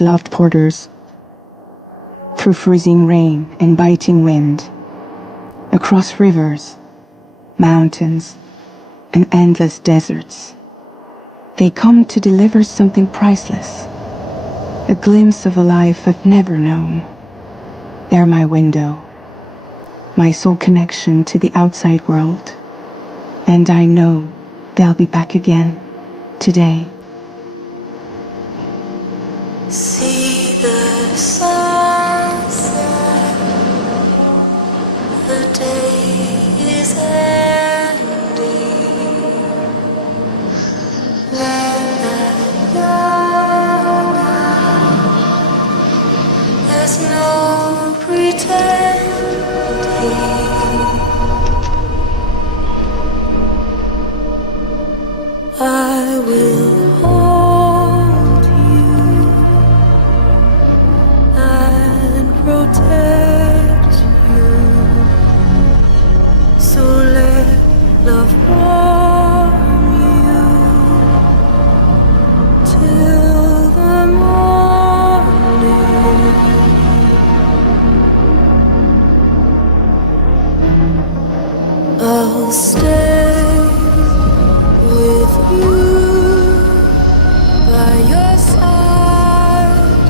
loved porters, through freezing rain and biting wind, across rivers, mountains, and endless deserts. They come to deliver something priceless, a glimpse of a life I've never known. They're my window, my sole connection to the outside world, and I know they'll be back again today. See the sunset, the day is ending. Let that go now. There's no pretending. I will hold you and protect you. So let love warm you till the morning. I'll stay with you by your side.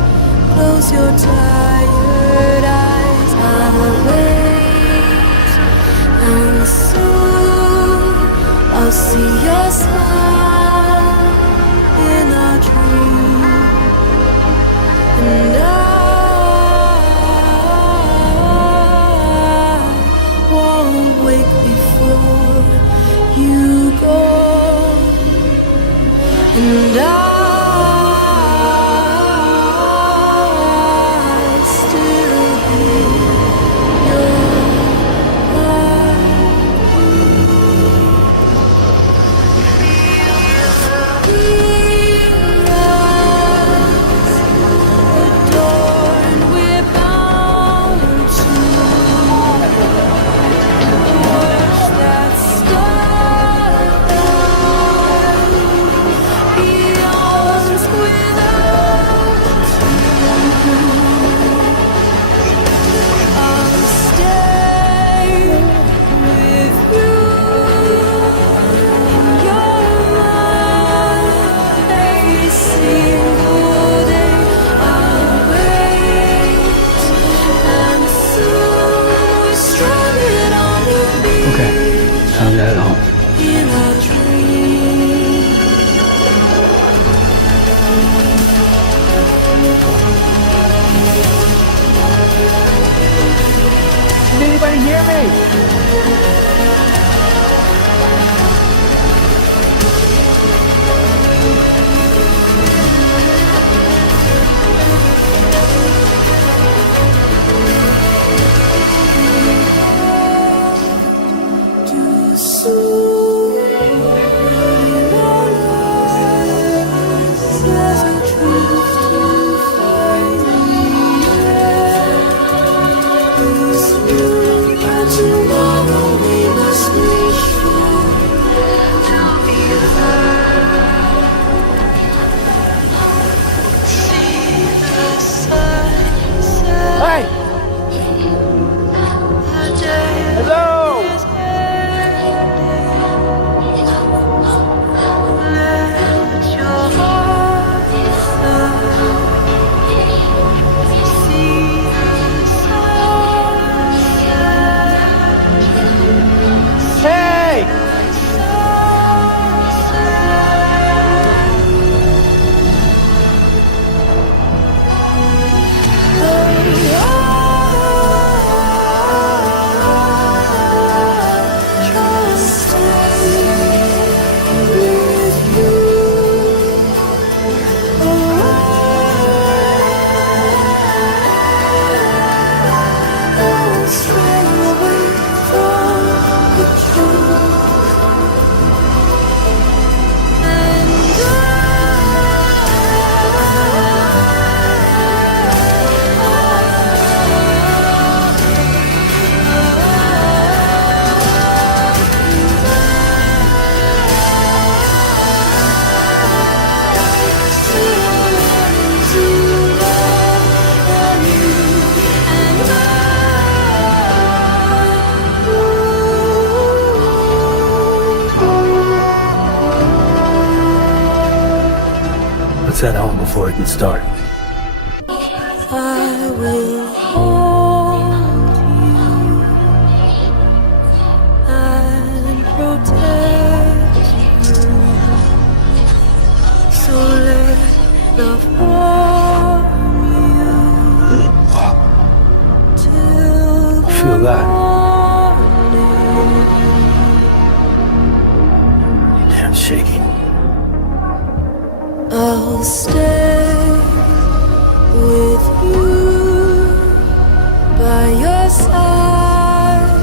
Close your tired eyes. I'll wait, and soon I'll see your smile in a dream, and I won't wake before you go. And I still hear your heartbeat. Adorned, we're bound to watch that starlight beyond. set home before it can start. I will hold you and protect you. So let love warm you till the Feel that? morning. Damn shaky. I'll stay with you by your side.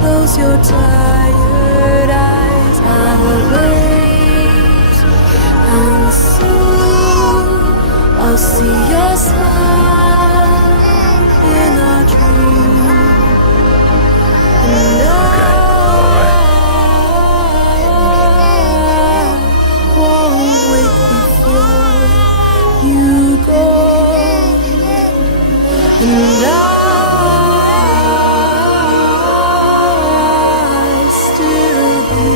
Close your tired eyes. I'll wait, and soon I'll see your smile in a dream. And I won't wake before you go. And I'll still be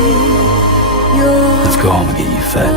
your Let's go home and get you fed.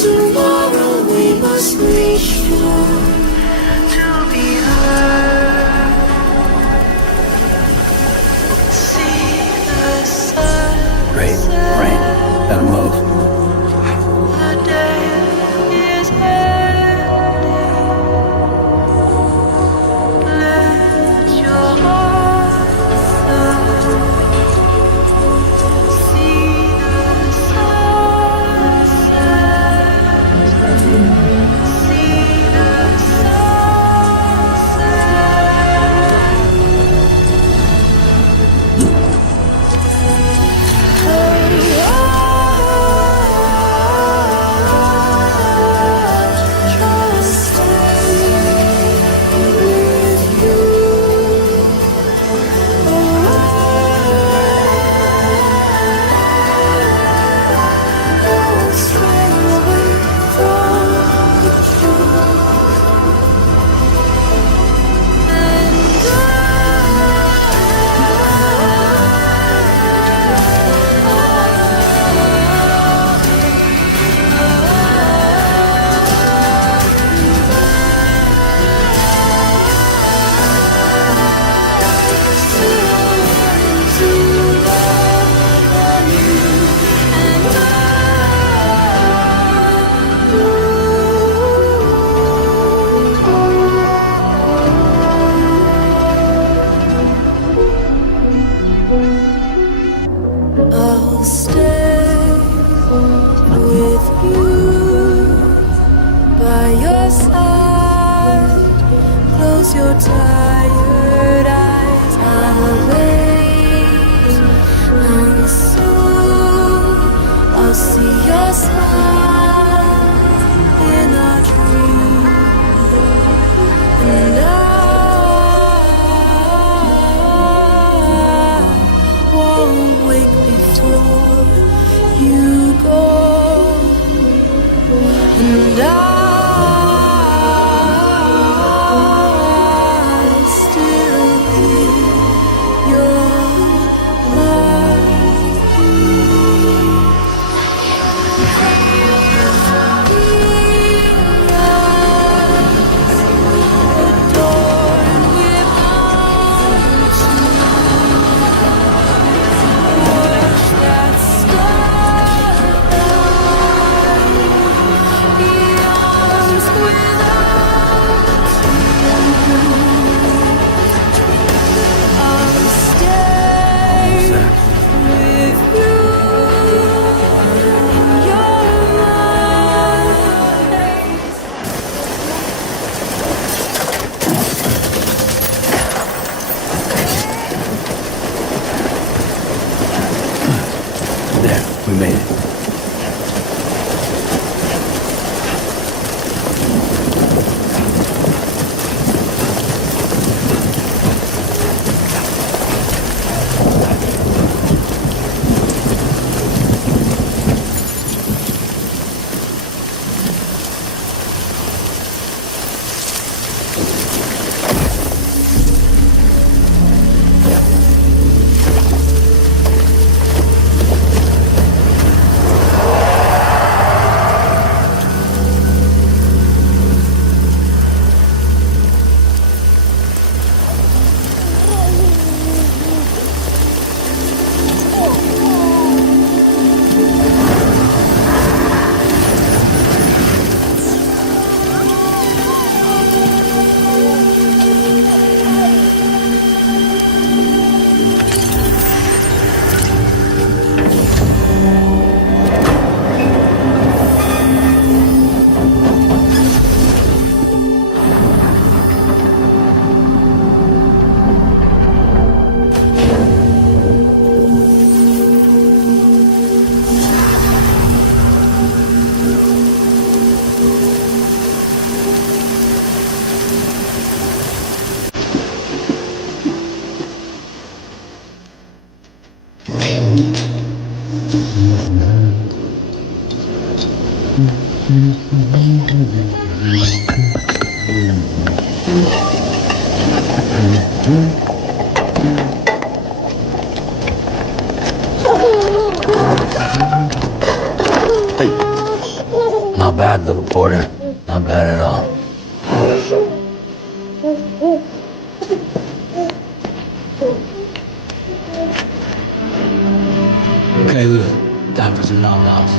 Tomorrow we must reach for to be heard. See the sun. Great. Rain. Gotta move. The day is ending. Let your heart see the sunset. See the sunset. I'll stay with you by your side. Close your tired eyes. I'll wait, and soon I'll see your smile in a dream. And I won't wake before you. go, and I Hey. Not bad, little porter. Not bad at all. Okay, Lou. Time for some nom-noms.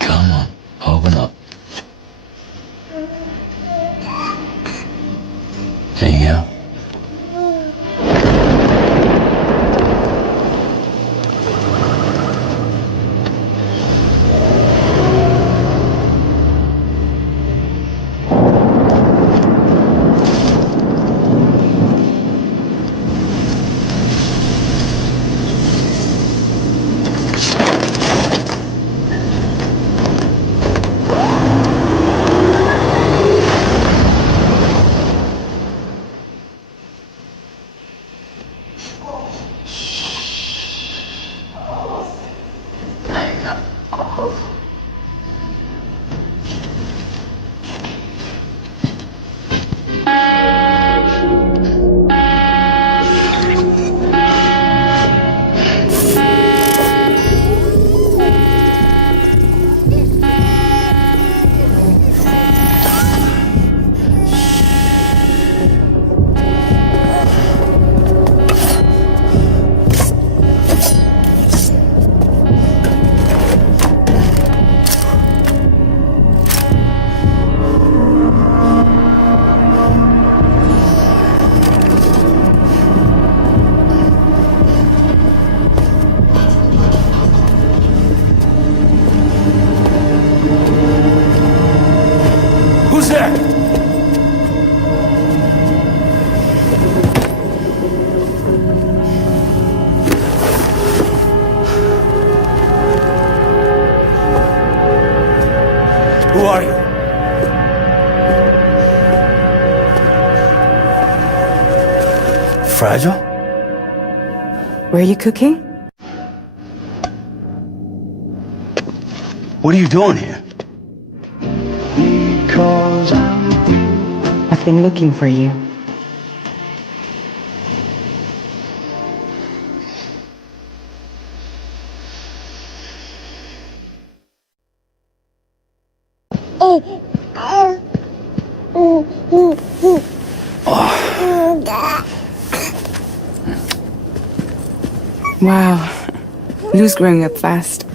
Come on, open up. There you go. Who's there? Who are you? Fragile? Were you cooking? What are you doing here? I've been looking for you. Wow, Lou's growing up fast.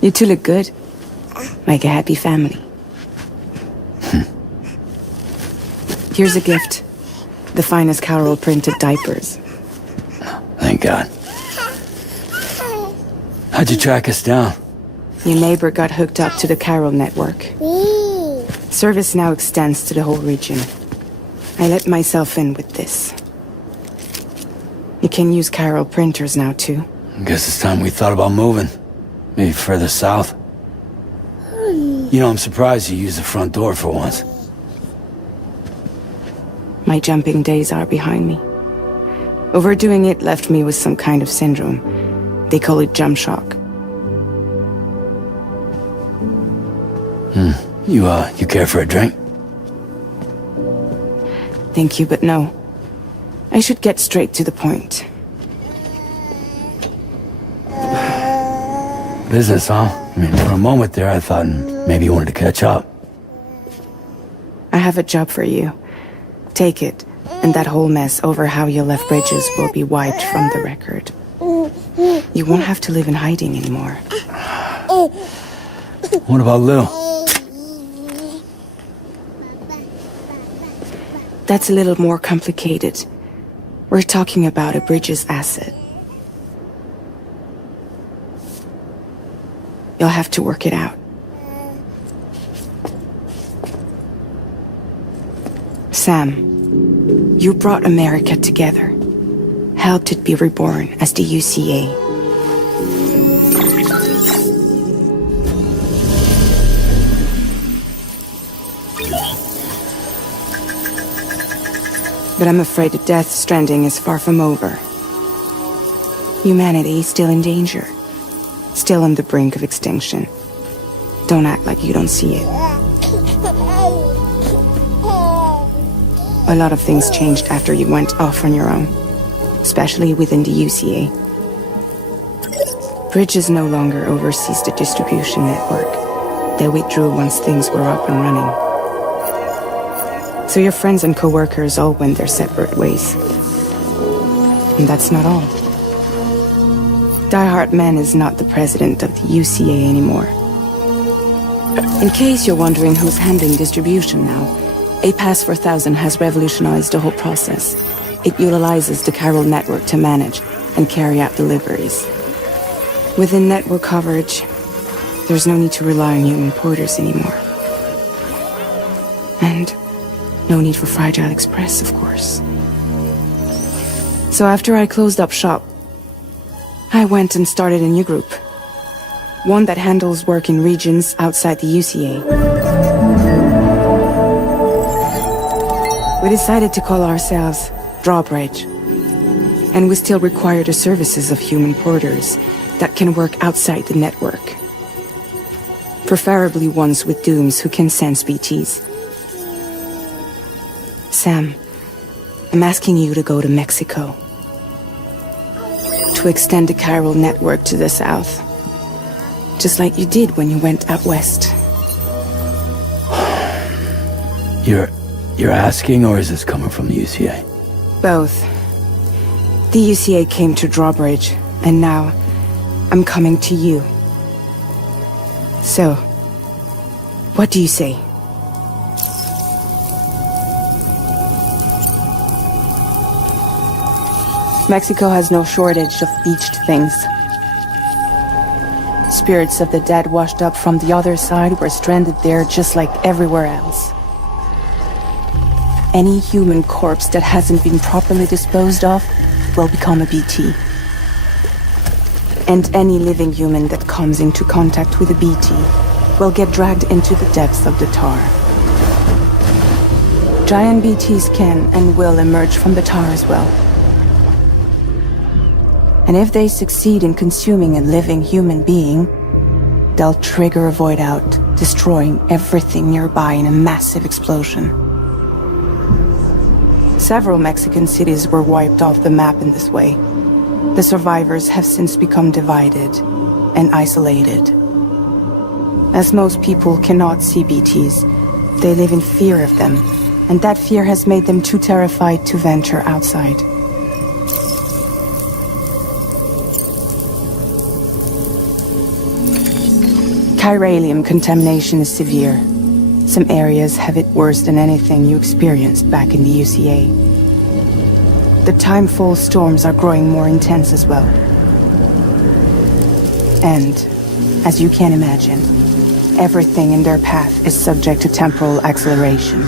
You two look good, like a happy family. Here's a gift, the finest Carol printed diapers. Thank God. How'd you track us down? Your neighbor got hooked up to the Carol network. Service now extends to the whole region. I let myself in with this. You can use Carol printers now, too. Guess it's time we thought about moving. Maybe further south. You know, I'm surprised you used the front door for once. My jumping days are behind me. Overdoing it left me with some kind of syndrome. They call it jump shock. You care for a drink? Thank you, but no. I should get straight to the point. Business, huh? I mean, for a moment there, I thought maybe you wanted to catch up. I have a job for you. Take it, and that whole mess over how you left Bridges will be wiped from the record. You won't have to live in hiding anymore. What about Lou? That's a little more complicated. We're talking about a Bridges asset. You'll have to work it out. Sam, you brought America together. Helped it be reborn as the UCA. But I'm afraid the Death Stranding is far from over. Humanity is still in danger. still on the brink of extinction. Don't act like you don't see it. A lot of things changed after you went off on your own, especially within the UCA. Bridges no longer oversees the distribution network. They withdrew once things were up and running. So your friends and co-workers all went their separate ways. And that's not all. Die Hartman is not the president of the UCA anymore. In case you're wondering who's handling distribution now, A Pass 4000 has revolutionized the whole process. It utilizes the chiral network to manage and carry out deliveries. Within network coverage, there's no need to rely on human porters anymore. And no need for Fragile Express, of course. So after I closed up shop, I went and started a new group. One that handles work in regions outside the UCA. We decided to call ourselves Drawbridge. And we still require the services of human porters that can work outside the network. Preferably ones with dooms who can sense BTs. Sam, I'm asking you to go to Mexico. To extend the chiral network to the south. Just like you did when you went out west. You're asking, or is this coming from the UCA? Both. The UCA came to Drawbridge, and now I'm coming to you. So, what do you say? Mexico has no shortage of beached things. Spirits of the dead washed up from the other side were stranded there just like everywhere else. Any human corpse that hasn't been properly disposed of will become a BT. And any living human that comes into contact with a BT will get dragged into the depths of the tar. Giant BTs can and will emerge from the tar as well. And if they succeed in consuming a living human being, they'll trigger a void out, destroying everything nearby in a massive explosion. Several Mexican cities were wiped off the map in this way. The survivors have since become divided and isolated. As most people cannot see BTs, they live in fear of them, and that fear has made them too terrified to venture outside. Chiralium contamination is severe. Some areas have it worse than anything you experienced back in the UCA. The timefall storms are growing more intense as well. And, as you can imagine, everything in their path is subject to temporal acceleration.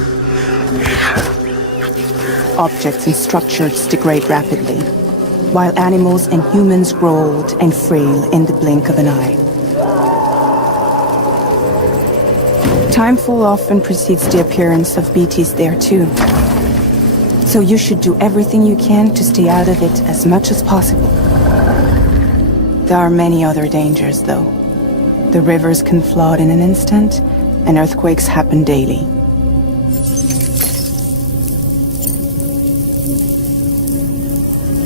Objects and structures degrade rapidly, while animals and humans grow old and frail in the blink of an eye. Timefall often precedes the appearance of BTs there too. So you should do everything you can to stay out of it as much as possible. There are many other dangers though. The rivers can flood in an instant, and earthquakes happen daily.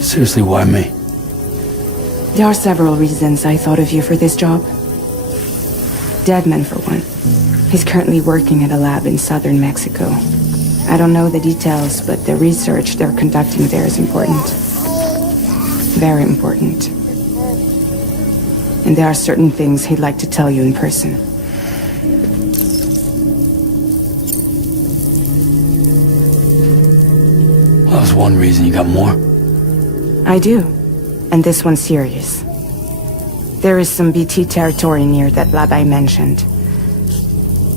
Seriously, why me? There are several reasons I thought of you for this job. Deadman for one. He's currently working at a lab in southern Mexico. I don't know the details, but the research they're conducting there is important. Very important. And there are certain things he'd like to tell you in person. That was one reason. You got more? I do. And this one's serious. There is some BT territory near that lab I mentioned.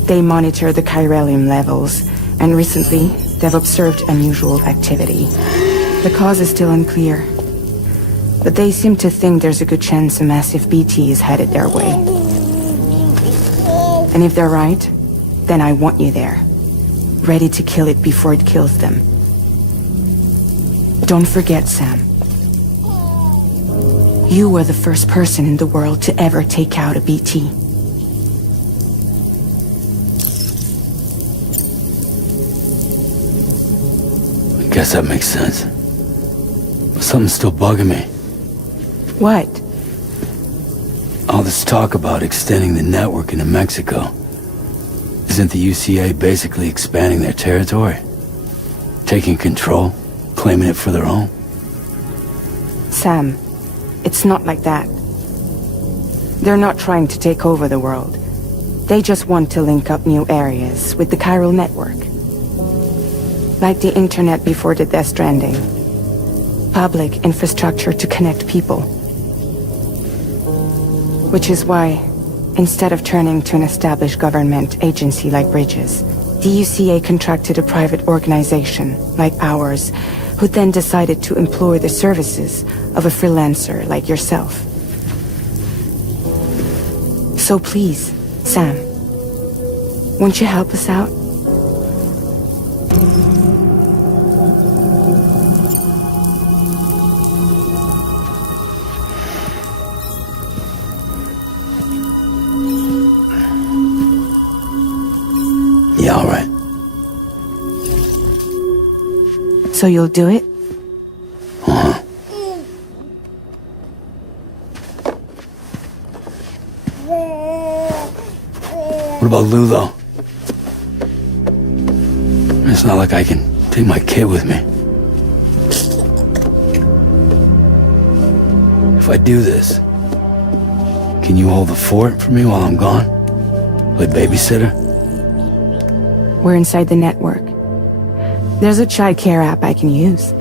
They monitor the chiralium levels, and recently, they've observed unusual activity. The cause is still unclear, but they seem to think there's a good chance a massive BT is headed their way. And if they're right, then I want you there, ready to kill it before it kills them. Don't forget, Sam. You were the first person in the world to ever take out a BT. I guess that makes sense. But something's still bugging me. What? All this talk about extending the network into Mexico. Isn't the UCA basically expanding their territory? Taking control? Claiming it for their own? Sam, it's not like that. They're not trying to take over the world. They just want to link up new areas with the chiral network. Like the internet before the Death Stranding. Public infrastructure to connect people. Which is why, instead of turning to an established government agency like Bridges, the UCA contracted a private organization, like ours, who then decided to employ the services of a freelancer like yourself. So please, Sam, won't you help us out? Yeah, all right. So you'll do it? Uh-huh. What about Lou, though? It's not like I can take my kid with me. If I do this, can you hold the fort for me while I'm gone? Play babysitter? We're inside the network. There's a child care app I can use.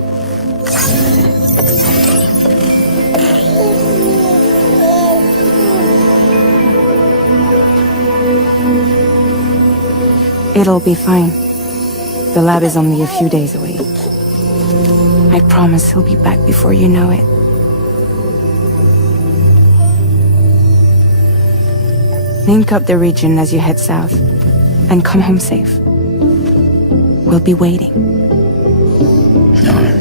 It'll be fine. The lab is only a few days away. I promise he'll be back before you know it. Link up the region as you head south, and come home safe. We'll be waiting. All right.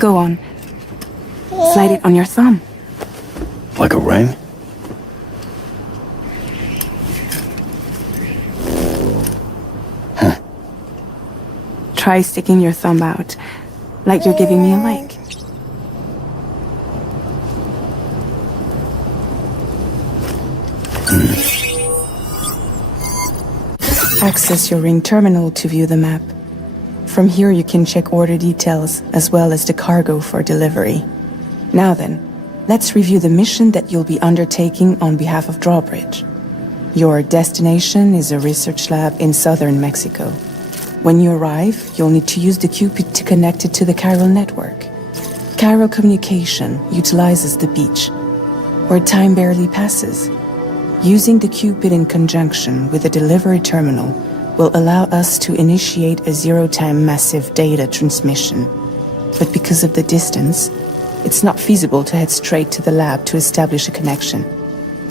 Go on. Slide it on your thumb. Like a ring? Huh. Try sticking your thumb out, like you're giving me a like. Access your ring terminal to view the map. From here you can check order details as well as the cargo for delivery. Now then, let's review the mission that you'll be undertaking on behalf of Drawbridge. Your destination is a research lab in southern Mexico. When you arrive, you'll need to use the Cupid to connect it to the chiral network. Chiral communication utilizes the beach, where time barely passes. Using the Cupid in conjunction with the delivery terminal will allow us to initiate a zero-time massive data transmission. But because of the distance, it's not feasible to head straight to the lab to establish a connection.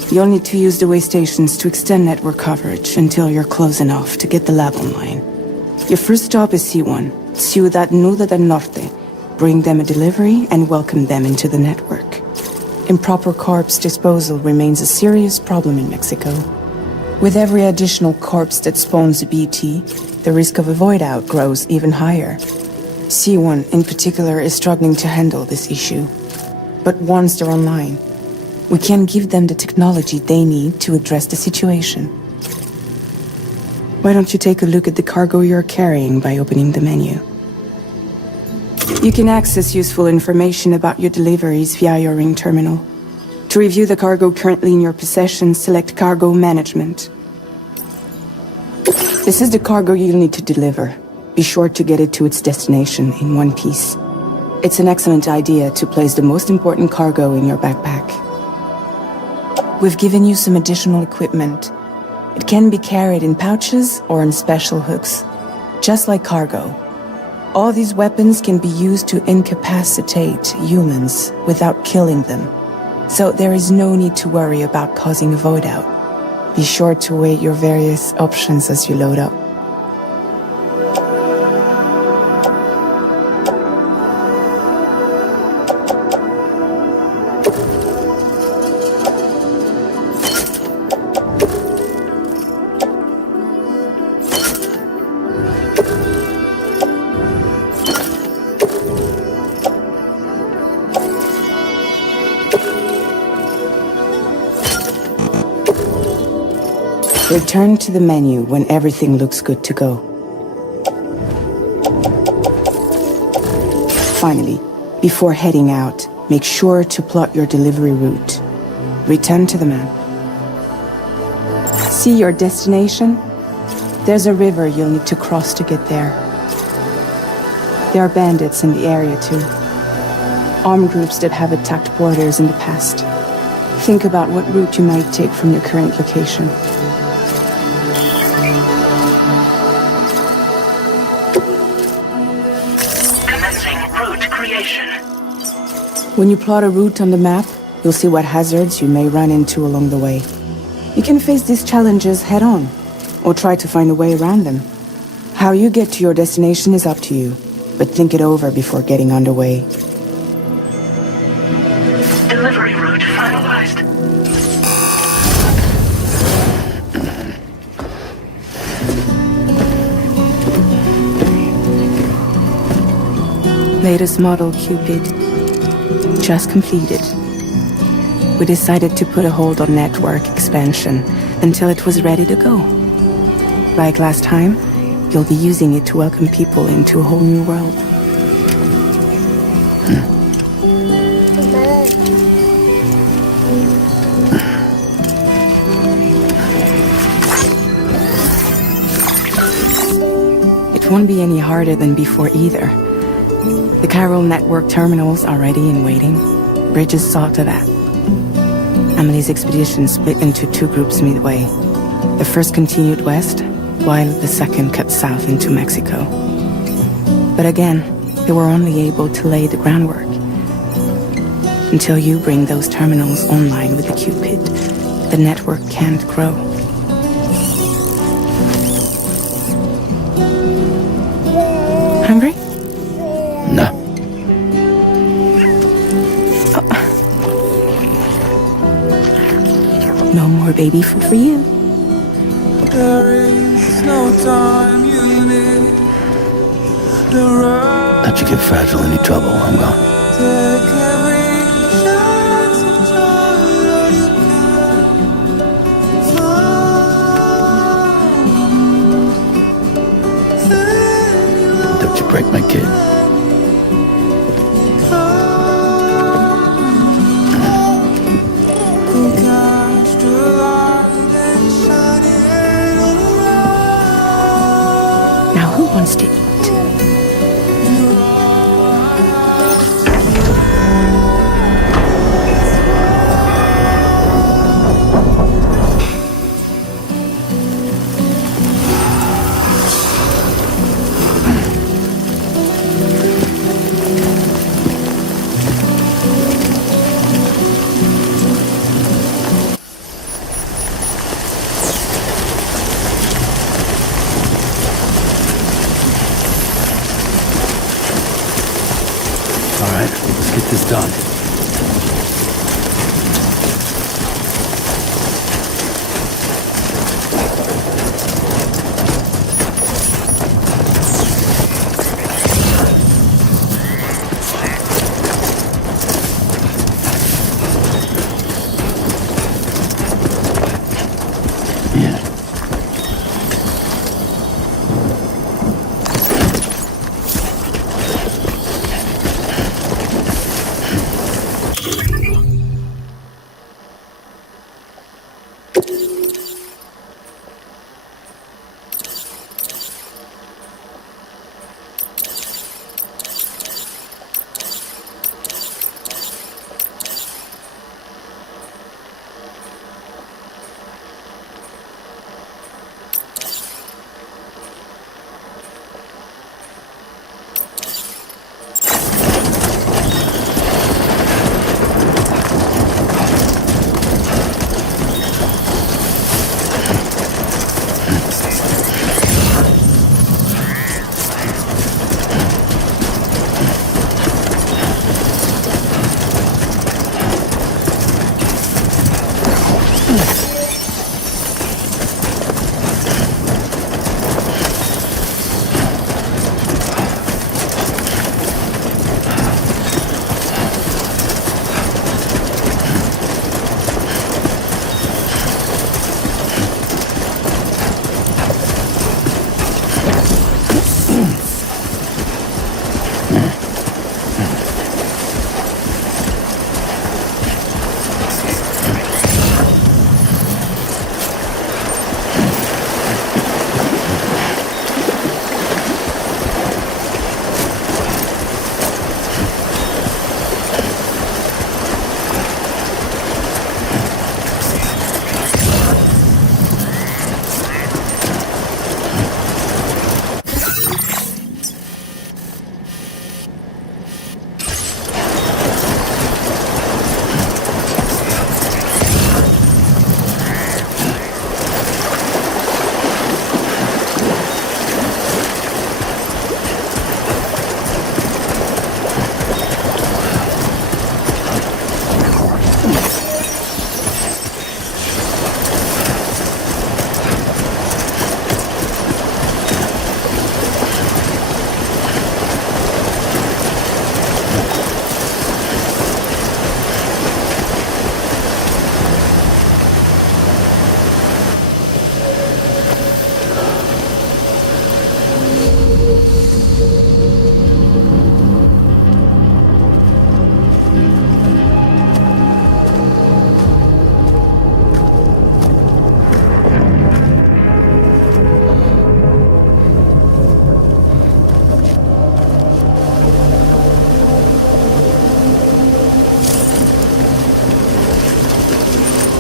You'll need to use the way stations to extend network coverage until you're close enough to get the lab online. Your first stop is C1, Ciudad Nuda del Norte. Bring them a delivery and welcome them into the network. Improper corpse disposal remains a serious problem in Mexico. With every additional corpse that spawns a BT, the risk of a void out grows even higher. C1 in particular is struggling to handle this issue. But once they're online, we can give them the technology they need to address the situation. Why don't you take a look at the cargo you're carrying by opening the menu? You can access useful information about your deliveries via your ring terminal. To review the cargo currently in your possession, select Cargo Management. This is the cargo you'll need to deliver. Be sure to get it to its destination in one piece. It's an excellent idea to place the most important cargo in your backpack. We've given you some additional equipment. It can be carried in pouches or in special hooks, just like cargo. All these weapons can be used to incapacitate humans without killing them. So there is no need to worry about causing a void out. Be sure to weigh your various options as you load up. Return to the menu when everything looks good to go. Finally, before heading out, make sure to plot your delivery route. Return to the map. See your destination? There's a river you'll need to cross to get there. There are bandits in the area too. Armed groups that have attacked borders in the past. Think about what route you might take from your current location. When you plot a route on the map, you'll see what hazards you may run into along the way. You can face these challenges head-on, or try to find a way around them. How you get to your destination is up to you, but think it over before getting underway. Delivery route finalized. Latest model Cupid. Just completed. We decided to put a hold on network expansion until it was ready to go. Like last time, you'll be using it to welcome people into a whole new world. It won't be any harder than before either. The chiral network terminals are ready and waiting. Bridges saw to that. Emily's expedition split into two groups midway. The first continued west, while the second cut south into Mexico. But again, they were only able to lay the groundwork. Until you bring those terminals online with the Cupid, the network can't grow. Hungry? No. No more baby food for you. There is no time you need. Don't you get fragile any trouble, I'm gone. Take every chance of joy you can find. Don't you break my kid. Now who wants to eat? All right, let's get this done.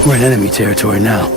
We're in enemy territory now.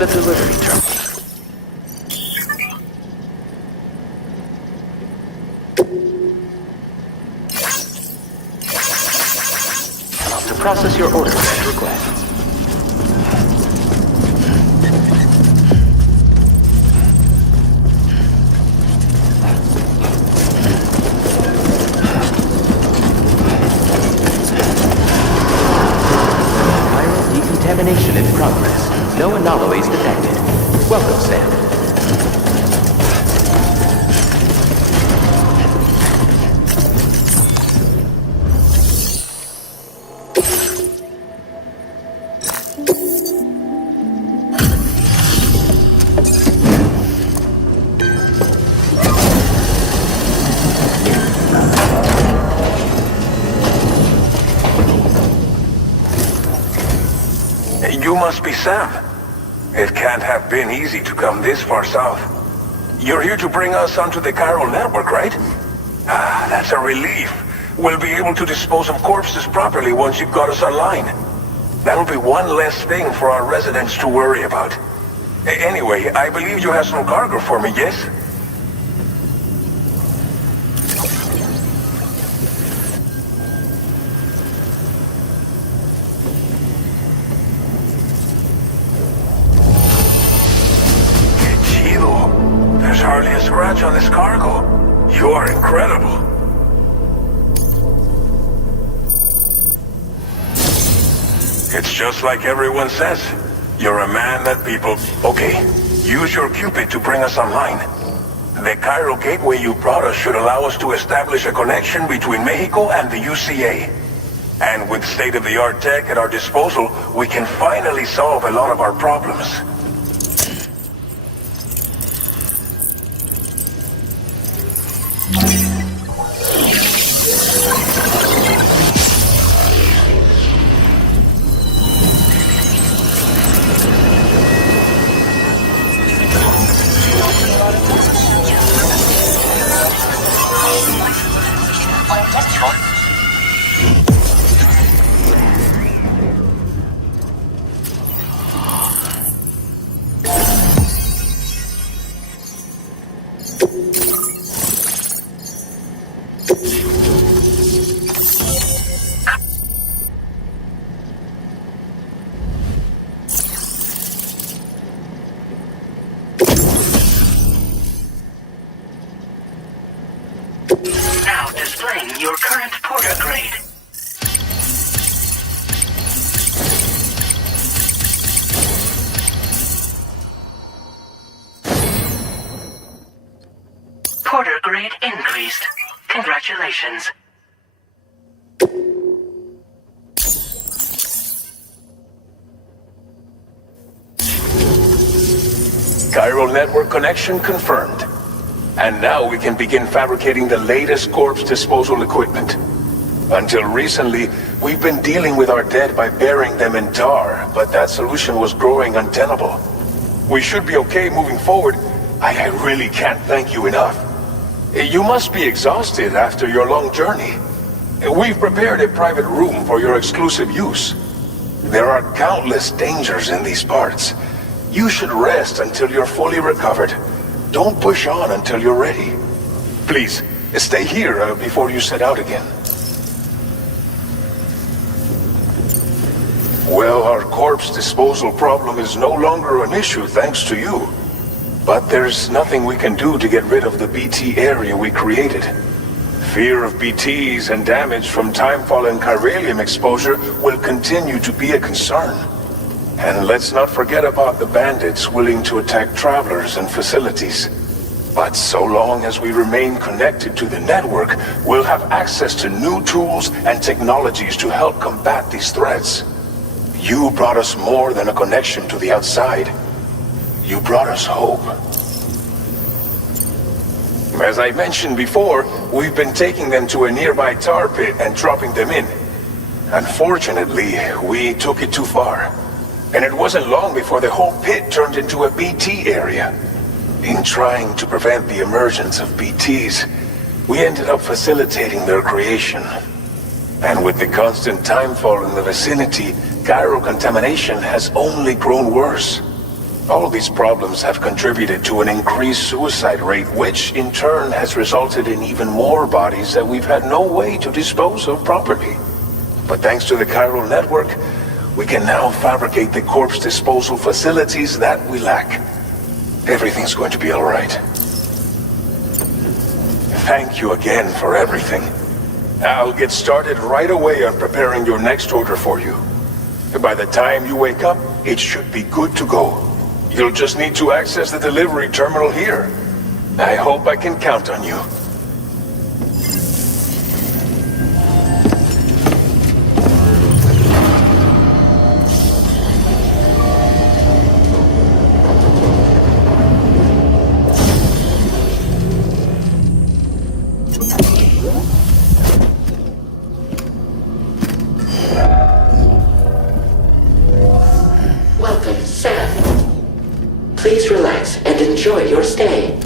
the delivery terminal. To process your order and request. Viral decontamination in progress. No anomalies detected. Welcome, Sam. You must be Sam. It can't have been easy to come this far south. You're here to bring us onto the chiral network, right? Ah, that's a relief. We'll be able to dispose of corpses properly once you've got us online. That'll be one less thing for our residents to worry about. Anyway, I believe you have some cargo for me, yes? There's hardly a scratch on this cargo. You are incredible. It's just like everyone says. You're a man that people... Okay, use your Cupid to bring us online. The chiral gateway you brought us should allow us to establish a connection between Mexico and the UCA. And with state-of-the-art tech at our disposal, we can finally solve a lot of our problems. Now displaying your current porter grade. Porter grade increased. Congratulations. Chiral network connection confirmed. And now we can begin fabricating the latest corpse disposal equipment. Until recently, we've been dealing with our dead by burying them in tar, but that solution was growing untenable. We should be okay moving forward. I really can't thank you enough. You must be exhausted after your long journey. We've prepared a private room for your exclusive use. There are countless dangers in these parts. You should rest until you're fully recovered. Don't push on until you're ready. Please, stay here before you set out again. Well, our corpse disposal problem is no longer an issue thanks to you. But there's nothing we can do to get rid of the BT area we created. Fear of BTs and damage from timefall and chiralium exposure will continue to be a concern. And let's not forget about the bandits willing to attack travelers and facilities. But so long as we remain connected to the network, we'll have access to new tools and technologies to help combat these threats. You brought us more than a connection to the outside. You brought us hope. As I mentioned before, we've been taking them to a nearby tar pit and dropping them in. Unfortunately, we took it too far. And it wasn't long before the whole pit turned into a BT area. In trying to prevent the emergence of BTs, we ended up facilitating their creation. And with the constant timefall in the vicinity, chiral contamination has only grown worse. All these problems have contributed to an increased suicide rate, which in turn has resulted in even more bodies that we've had no way to dispose of properly. But thanks to the chiral network, we can now fabricate the corpse disposal facilities that we lack. Everything's going to be all right. Thank you again for everything. I'll get started right away on preparing your next order for you. By the time you wake up, it should be good to go. You'll just need to access the delivery terminal here. I hope I can count on you. Welcome, Sam. Please relax and enjoy your stay.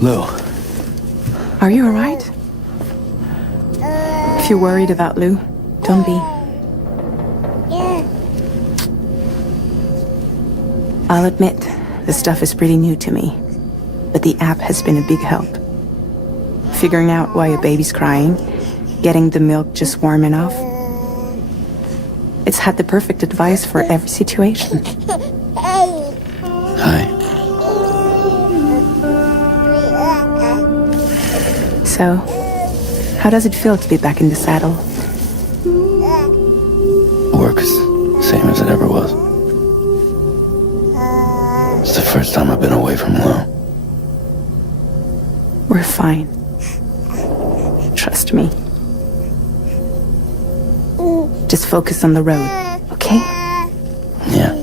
Lou. Are you alright? If you're worried about Lou, don't be. I'll admit, the stuff is pretty new to me, but the app has been a big help. Figuring out why a baby's crying, getting the milk just warm enough. It's had the perfect advice for every situation. Hi. So, how does it feel to be back in the saddle? Works, same as it ever was. It's the first time I've been away from Lou. We're fine. Trust me. Just focus on the road, okay? Yeah.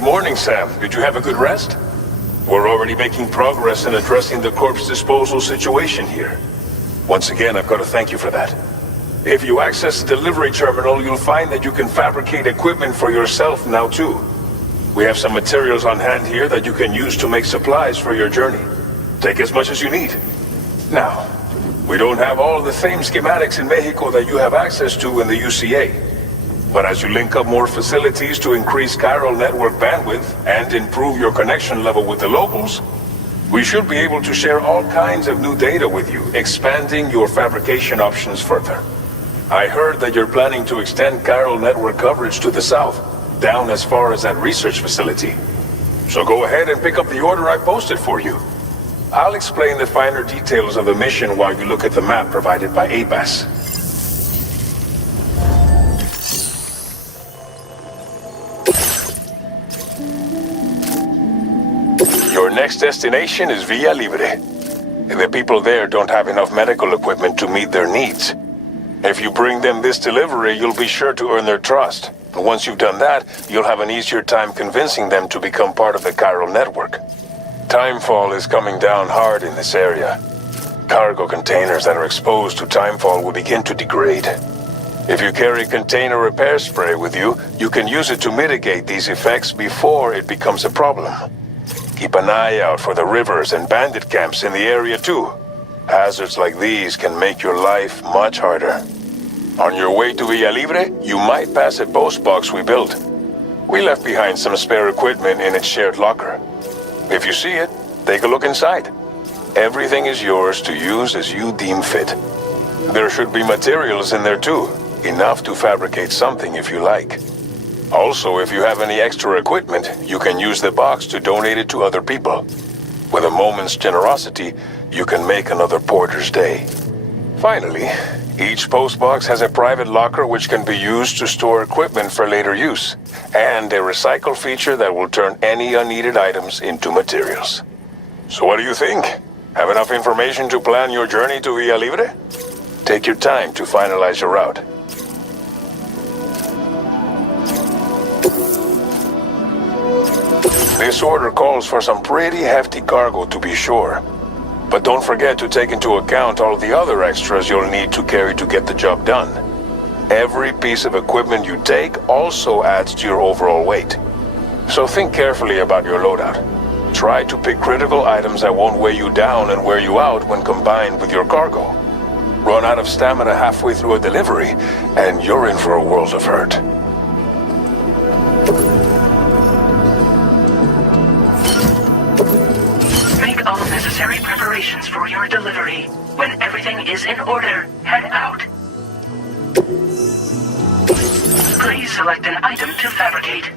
Good morning, Sam. Did you have a good rest? We're already making progress in addressing the corpse disposal situation here. Once again, I've got to thank you for that. If you access the delivery terminal, you'll find that you can fabricate equipment for yourself now too. We have some materials on hand here that you can use to make supplies for your journey. Take as much as you need. Now, we don't have all the same schematics in Mexico that you have access to in the UCA. But as you link up more facilities to increase chiral network bandwidth and improve your connection level with the locals, we should be able to share all kinds of new data with you, expanding your fabrication options further. I heard that you're planning to extend chiral network coverage to the south, down as far as that research facility. So go ahead and pick up the order I posted for you. I'll explain the finer details of the mission while you look at the map provided by ABAS. Your next destination is Villa Libre. The people there don't have enough medical equipment to meet their needs. If you bring them this delivery, you'll be sure to earn their trust. And once you've done that, you'll have an easier time convincing them to become part of the chiral network. Timefall is coming down hard in this area. Cargo containers that are exposed to timefall will begin to degrade. If you carry container repair spray with you, you can use it to mitigate these effects before it becomes a problem. Keep an eye out for the rivers and bandit camps in the area too. Hazards like these can make your life much harder. On your way to Villa Libre, you might pass a post box we built. We left behind some spare equipment in its shared locker. If you see it, take a look inside. Everything is yours to use as you deem fit. There should be materials in there too, enough to fabricate something if you like. Also, if you have any extra equipment, you can use the box to donate it to other people. With a moment's generosity, you can make another porter's day. Finally, each postbox has a private locker which can be used to store equipment for later use, and a recycle feature that will turn any unneeded items into materials. So what do you think? Have enough information to plan your journey to Villa Libre? Take your time to finalize your route. This order calls for some pretty hefty cargo to be sure. But don't forget to take into account all the other extras you'll need to carry to get the job done. Every piece of equipment you take also adds to your overall weight. So think carefully about your loadout. Try to pick critical items that won't weigh you down and wear you out when combined with your cargo. Run out of stamina halfway through a delivery, and you're in for a world of hurt. Make all necessary preparations for your delivery. When everything is in order, head out. Please select an item to fabricate.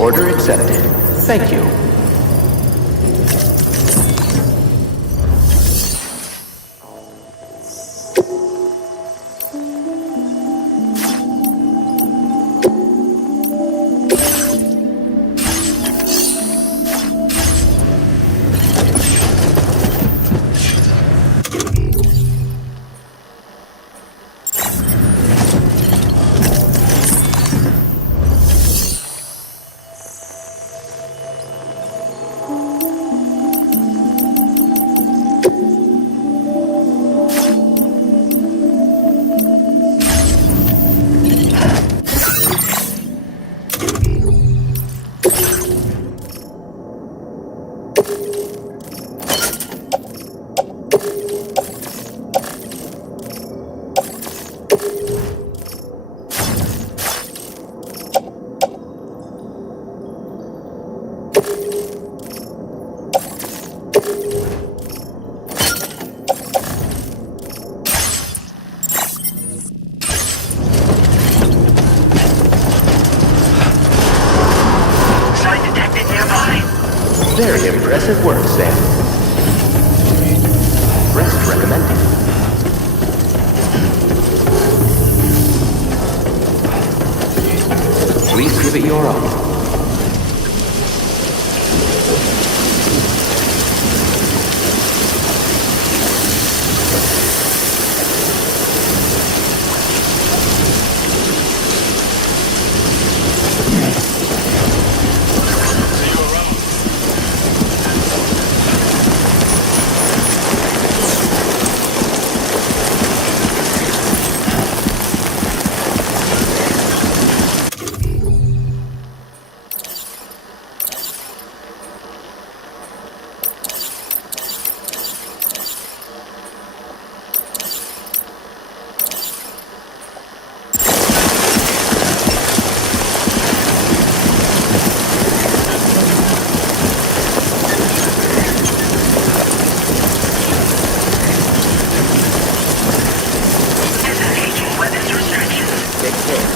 Order accepted. Thank you. Very impressive work, Sam. Rest recommended. Please give it your all. Disengaging weapons restrictions. Take care.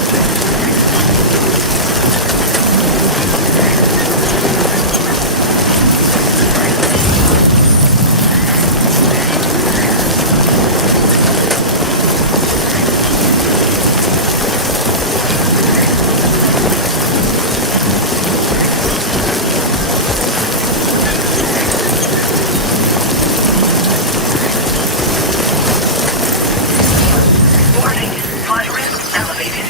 Warning. Flight risk elevated.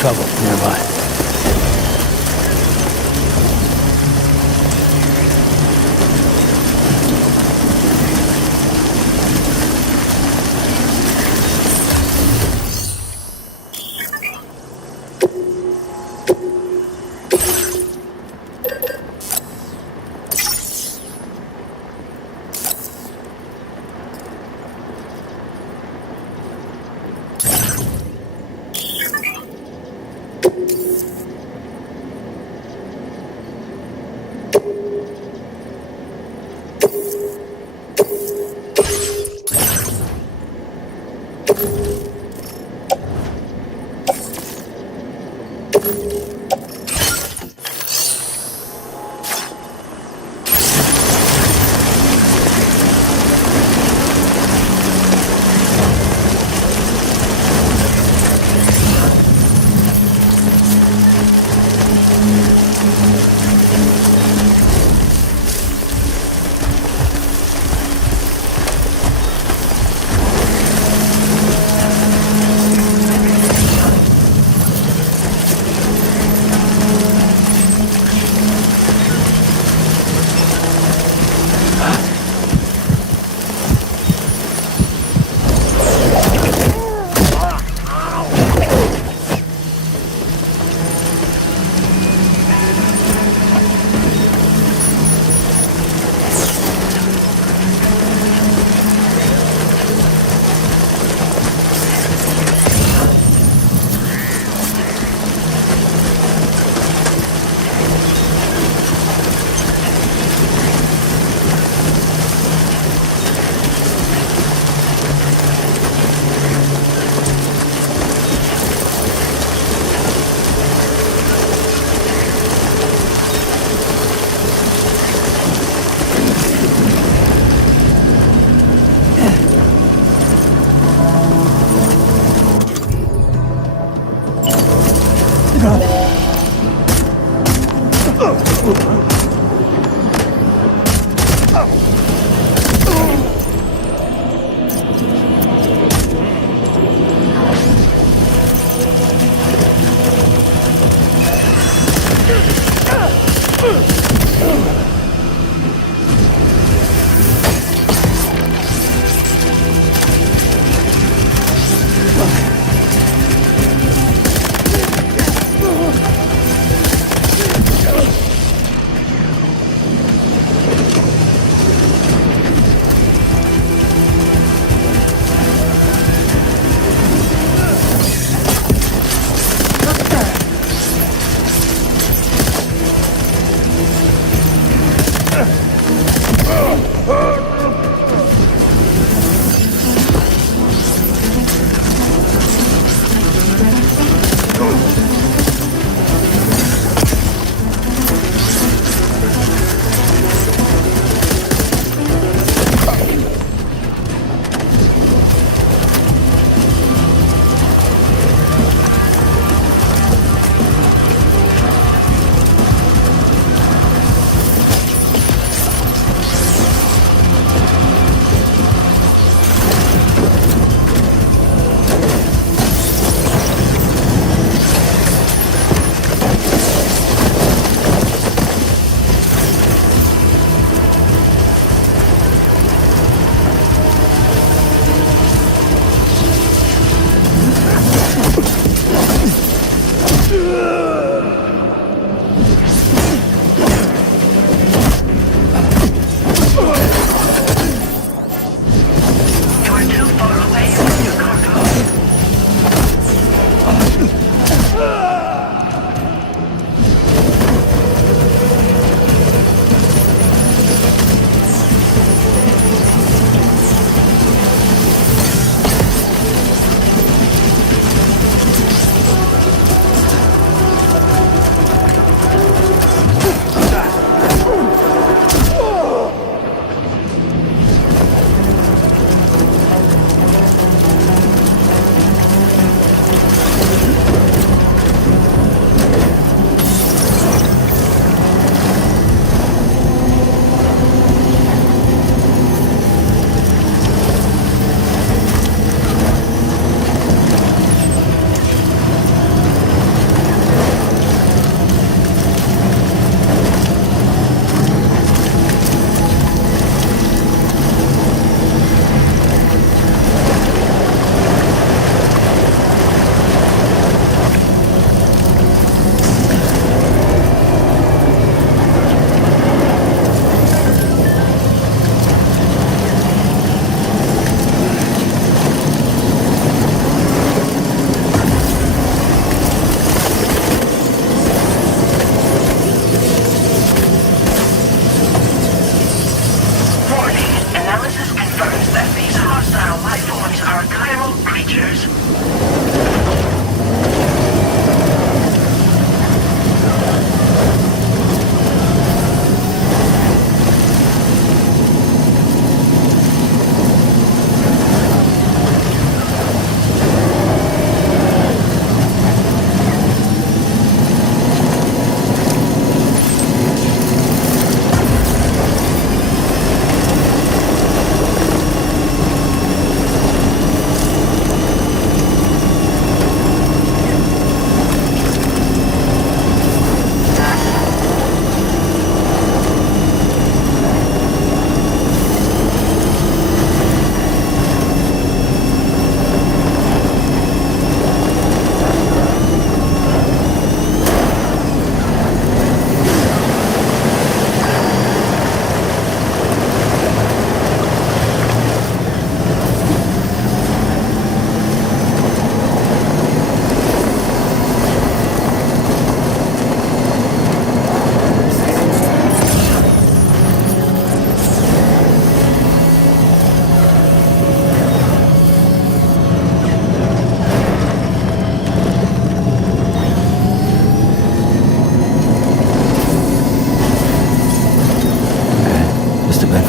Trouble nearby.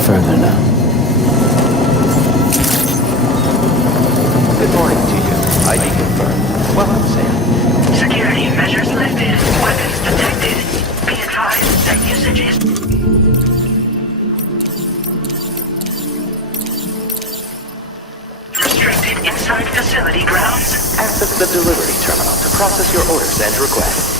further now. Good morning to you. ID confirmed. Welcome, Sam. Security measures lifted. Weapons detected. Be advised that usage is... restricted inside facility grounds. Access the delivery terminal to process your orders and requests.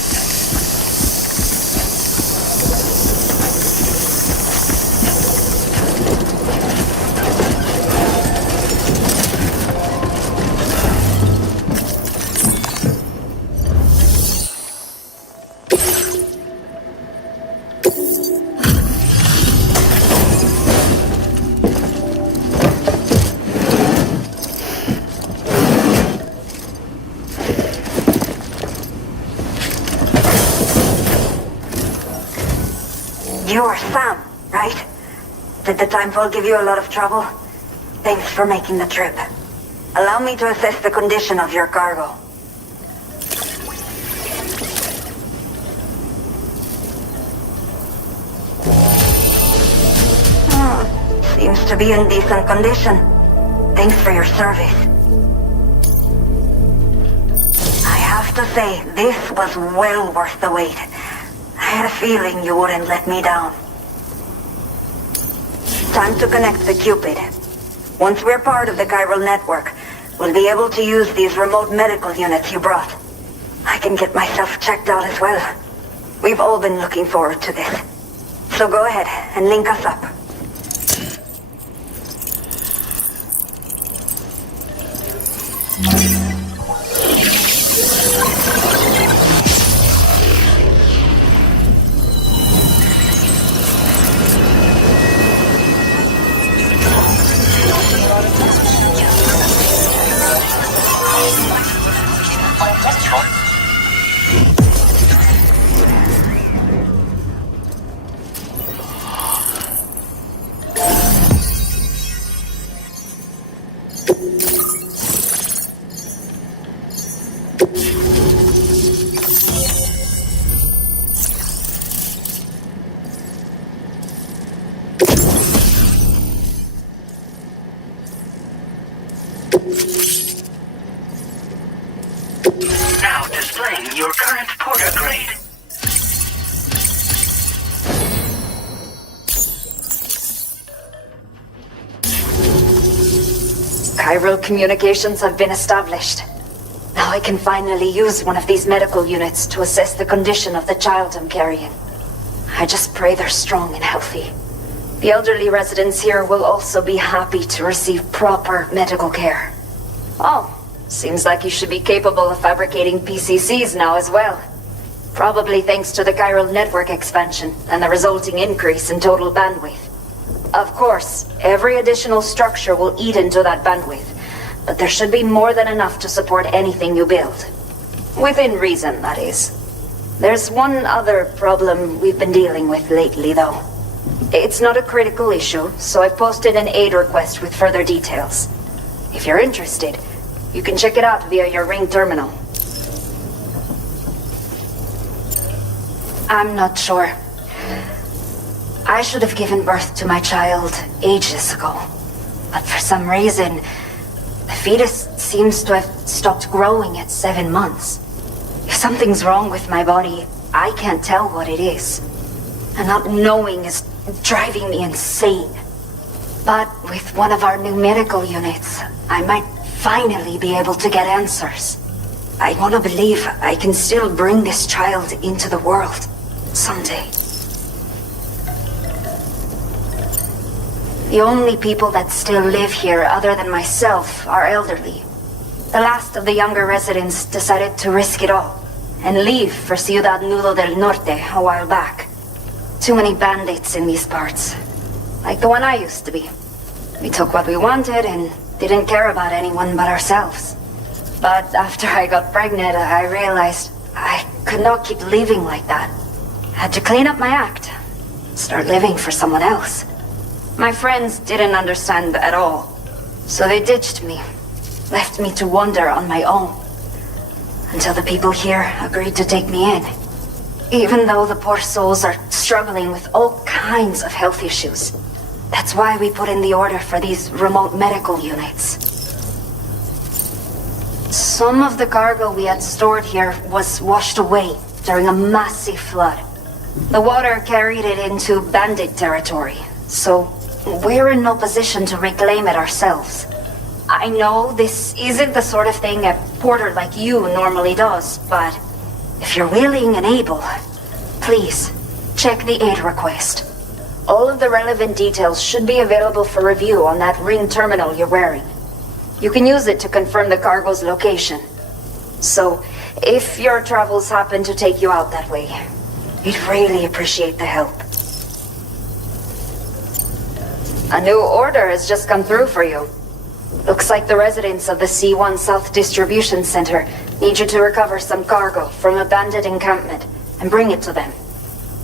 You're Sam, right? Did the timefall give you a lot of trouble? Thanks for making the trip. Allow me to assess the condition of your cargo. Seems to be in decent condition. Thanks for your service. I have to say, this was well worth the wait. I had a feeling you wouldn't let me down. Time to connect the Cupid. Once we're part of the chiral network, we'll be able to use these remote medical units you brought. I can get myself checked out as well. We've all been looking forward to this. So go ahead and link us up. Chiral communications have been established. Now I can finally use one of these medical units to assess the condition of the child I'm carrying. I just pray they're strong and healthy. The elderly residents here will also be happy to receive proper medical care. Oh, seems like you should be capable of fabricating PCCs now as well. Probably thanks to the chiral network expansion and the resulting increase in total bandwidth. Of course, every additional structure will eat into that bandwidth, but there should be more than enough to support anything you build. Within reason, that is. There's one other problem we've been dealing with lately, though. It's not a critical issue, so I've posted an aid request with further details. If you're interested, you can check it out via your ring terminal. I'm not sure. I should have given birth to my child ages ago. But for some reason, the fetus seems to have stopped growing at 7 months. If something's wrong with my body, I can't tell what it is. And not knowing is driving me insane. But with one of our new medical units, I might finally be able to get answers. I want to believe I can still bring this child into the world someday. The only people that still live here other than myself are elderly. The last of the younger residents decided to risk it all and leave for Ciudad Nudo del Norte a while back. Too many bandits in these parts. Like the one I used to be. We took what we wanted and didn't care about anyone but ourselves. But after I got pregnant, I realized I could not keep living like that. Had to clean up my act. Start living for someone else. My friends didn't understand at all. So they ditched me. Left me to wander on my own. Until the people here agreed to take me in. Even though the poor souls are struggling with all kinds of health issues. That's why we put in the order for these remote medical units. Some of the cargo we had stored here was washed away during a massive flood. The water carried it into bandit territory, so we're in no position to reclaim it ourselves. I know this isn't the sort of thing a porter like you normally does, but if you're willing and able, please, check the aid request. All of the relevant details should be available for review on that ring terminal you're wearing. You can use it to confirm the cargo's location. So, if your travels happen to take you out that way, we'd really appreciate the help. A new order has just come through for you. Looks like the residents of the C1 South Distribution Center need you to recover some cargo from a bandit encampment and bring it to them.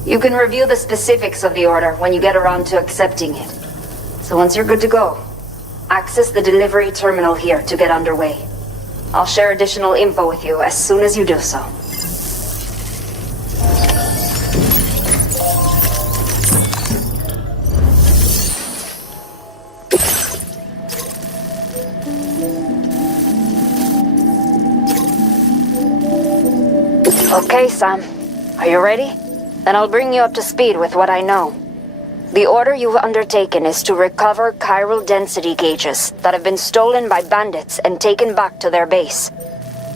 You can review the specifics of the order when you get around to accepting it. So once you're good to go, access the delivery terminal here to get underway. I'll share additional info with you as soon as you do so. Okay, Sam. Are you ready? Then I'll bring you up to speed with what I know. The order you've undertaken is to recover chiral density gauges that have been stolen by bandits and taken back to their base.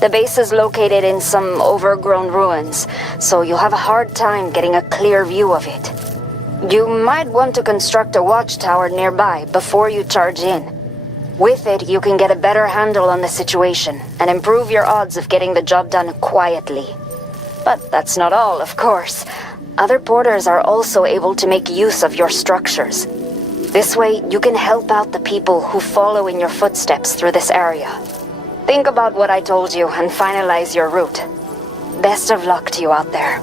The base is located in some overgrown ruins, so you'll have a hard time getting a clear view of it. You might want to construct a watchtower nearby before you charge in. With it, you can get a better handle on the situation and improve your odds of getting the job done quietly. But that's not all, of course. Other porters are also able to make use of your structures. This way, you can help out the people who follow in your footsteps through this area. Think about what I told you and finalize your route. Best of luck to you out there.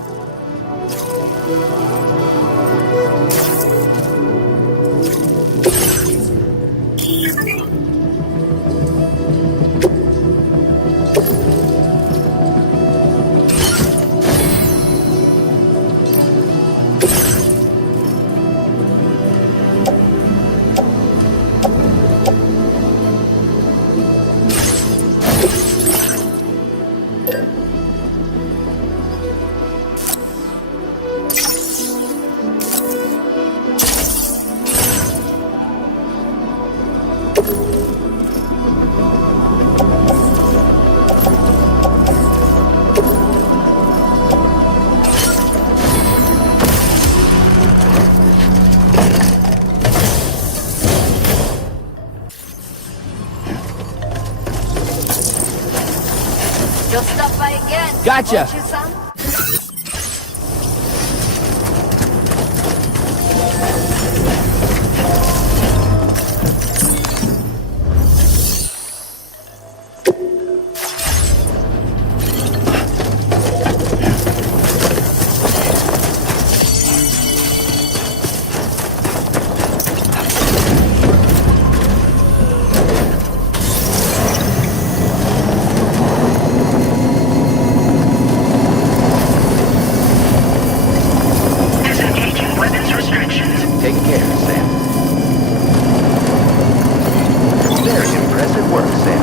Gotcha! Want you some? Disengaging weapons restrictions. Take care, Sam. Very impressive work, Sam.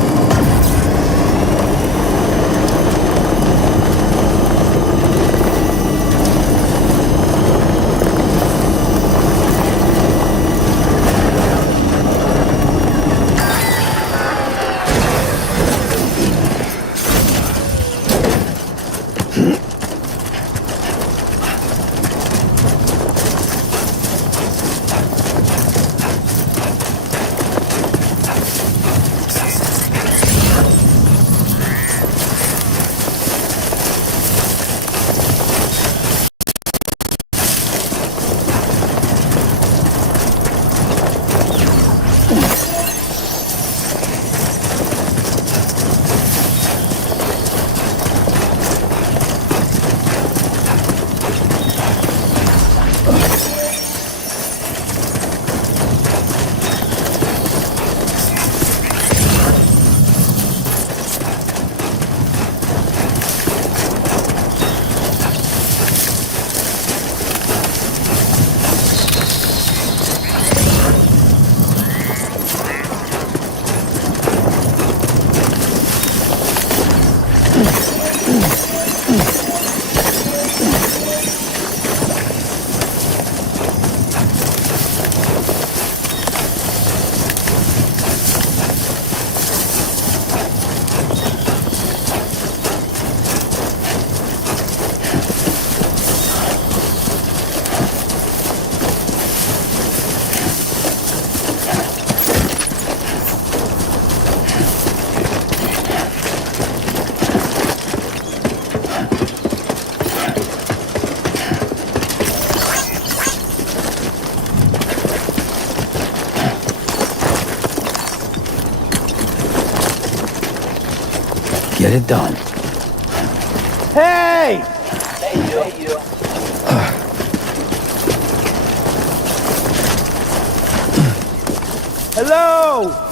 Get it done. Hey! Hello!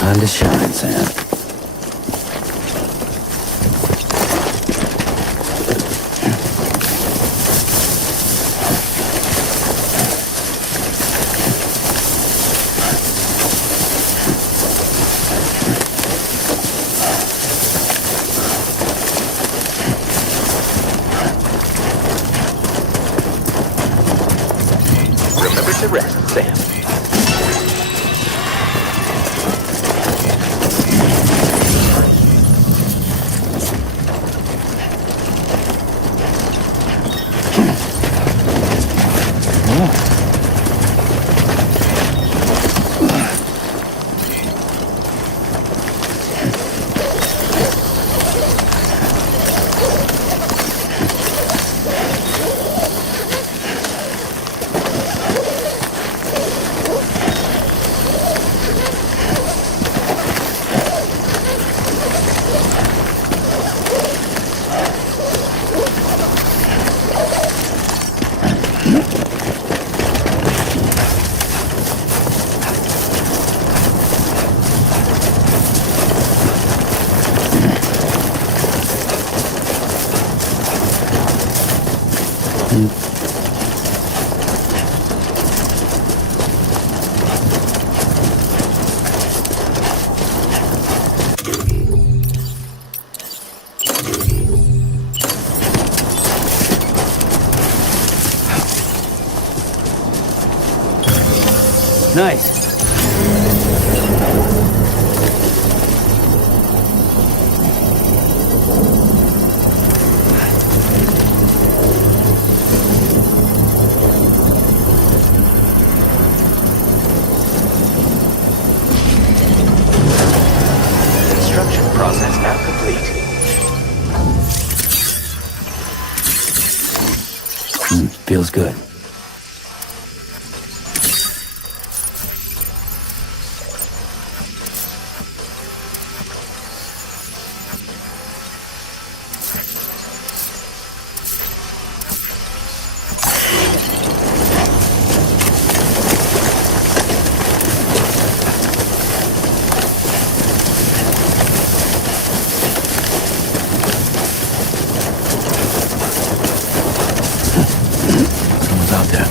Time to shine, Sam. Remember to rest, Sam. Nice. Construction process now complete. Feels good. Someone's out there.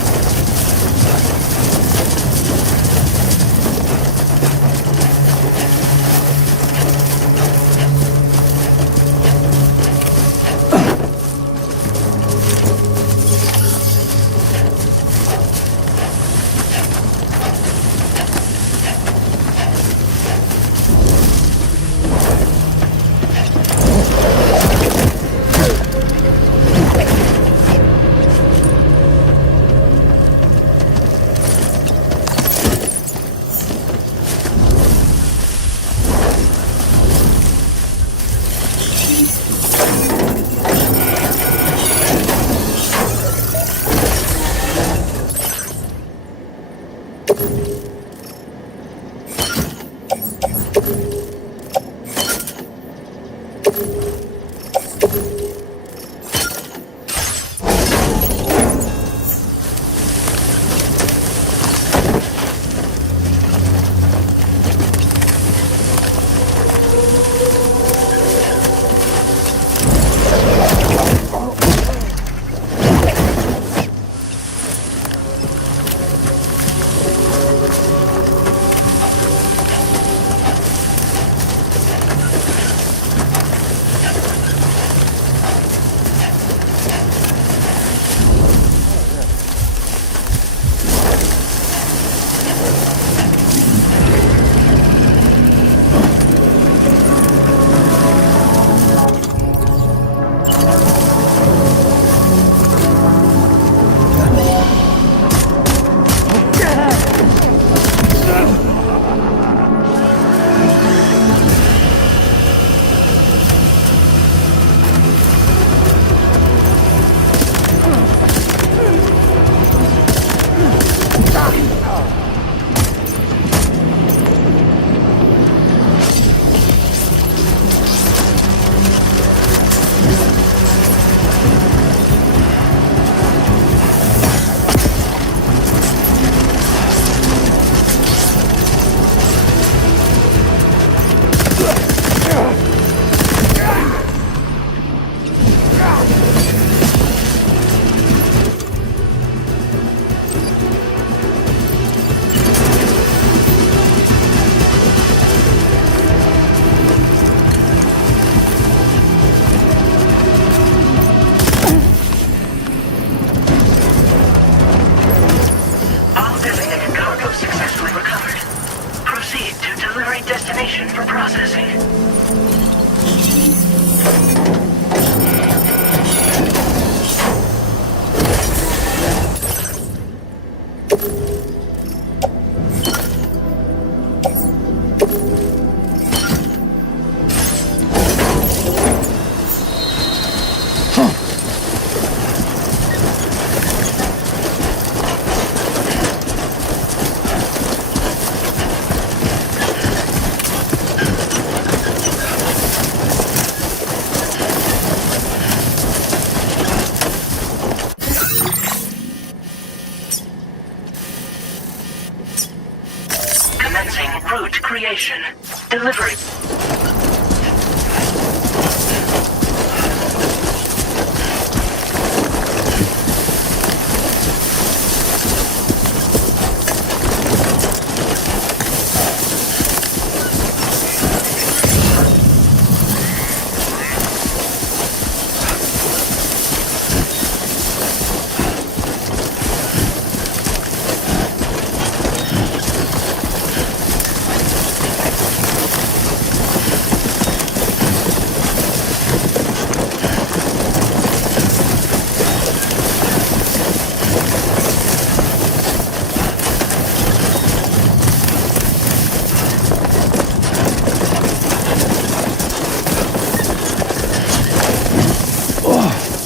Commencing route creation. Delivery.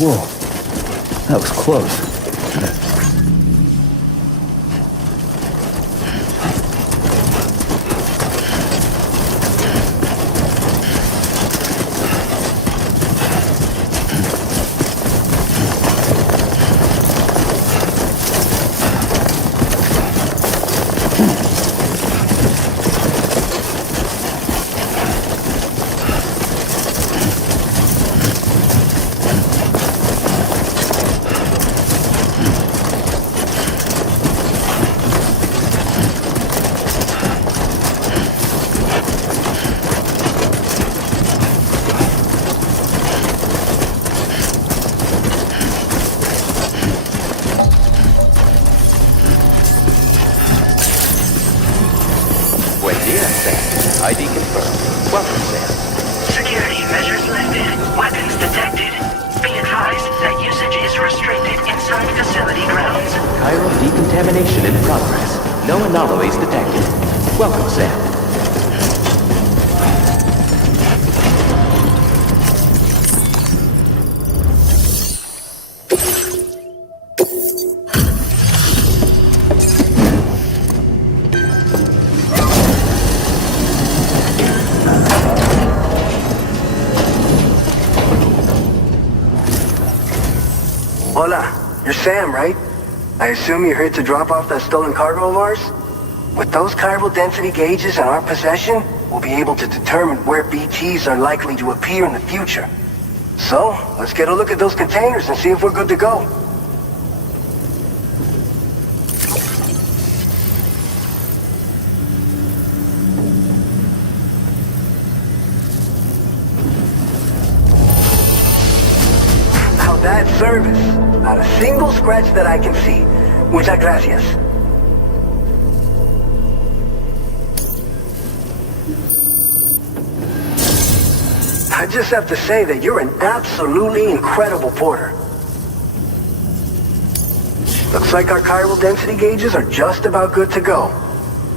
Whoa. That was close. ID confirmed. Welcome, Sam. Security measures lifted. Weapons detected. Be advised that usage is restricted inside facility grounds. Chiral decontamination in progress. No anomalies detected. Welcome, Sam. Hola, you're Sam, right? I assume you're here to drop off that stolen cargo of ours? With those chiral density gauges in our possession, we'll be able to determine where BTs are likely to appear in the future. So, let's get a look at those containers and see if we're good to go. Now that service, not a single scratch that I can see. Muchas gracias. I just have to say that you're an absolutely incredible porter. Looks like our chiral density gauges are just about good to go.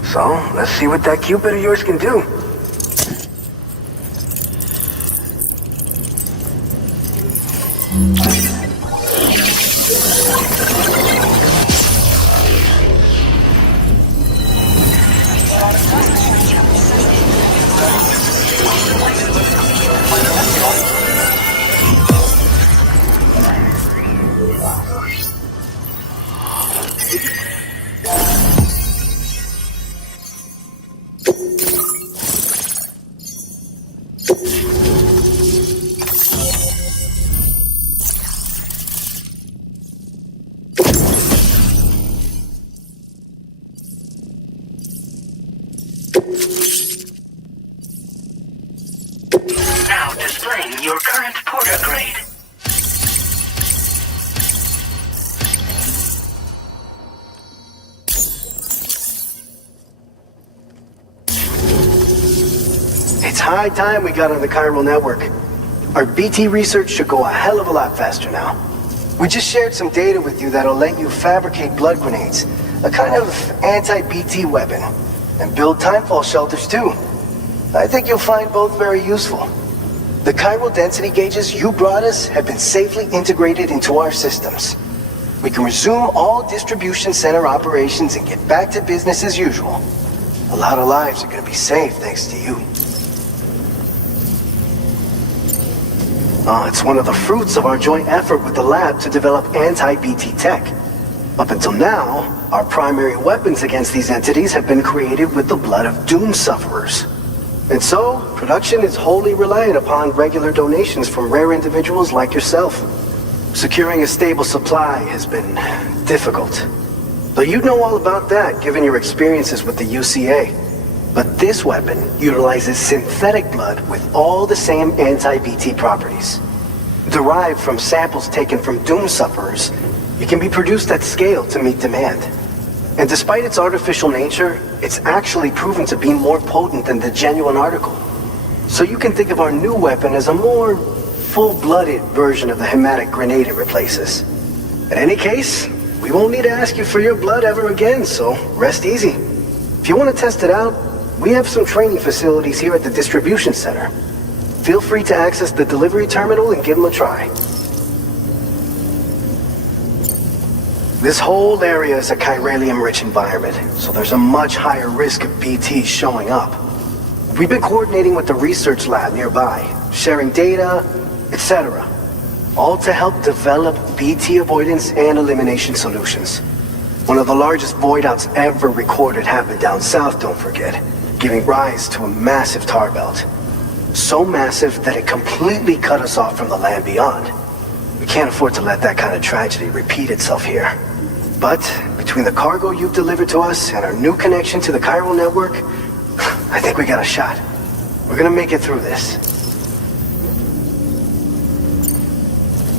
So, let's see what that Cupid of yours can do. Now displaying your current porter grade. It's high time we got on the chiral network. Our BT research should go a hell of a lot faster now. We just shared some data with you that'll let you fabricate blood grenades, a kind of anti-BT weapon, and build timefall shelters too. I think you'll find both very useful. The chiral density gauges you brought us have been safely integrated into our systems. We can resume all distribution center operations and get back to business as usual. A lot of lives are going to be saved thanks to you. It's one of the fruits of our joint effort with the lab to develop anti-BT tech. Up until now, our primary weapons against these entities have been created with the blood of doom sufferers. And so, production is wholly reliant upon regular donations from rare individuals like yourself. Securing a stable supply has been difficult. Though you'd know all about that, given your experiences with the UCA. But this weapon utilizes synthetic blood with all the same anti-BT properties. Derived from samples taken from doom sufferers, it can be produced at scale to meet demand. And despite its artificial nature, it's actually proven to be more potent than the genuine article. So you can think of our new weapon as a more full-blooded version of the hematic grenade it replaces. In any case, we won't need to ask you for your blood ever again, so rest easy. If you want to test it out, we have some training facilities here at the distribution center. Feel free to access the delivery terminal and give them a try. This whole area is a chiralium-rich environment, so there's a much higher risk of BTs showing up. We've been coordinating with the research lab nearby, sharing data, etc. All to help develop BT avoidance and elimination solutions. One of the largest void outs ever recorded happened down south, don't forget, giving rise to a massive tar belt. So massive that it completely cut us off from the land beyond. We can't afford to let that kind of tragedy repeat itself here. But between the cargo you've delivered to us and our new connection to the chiral network, I think we got a shot. We're gonna make it through this.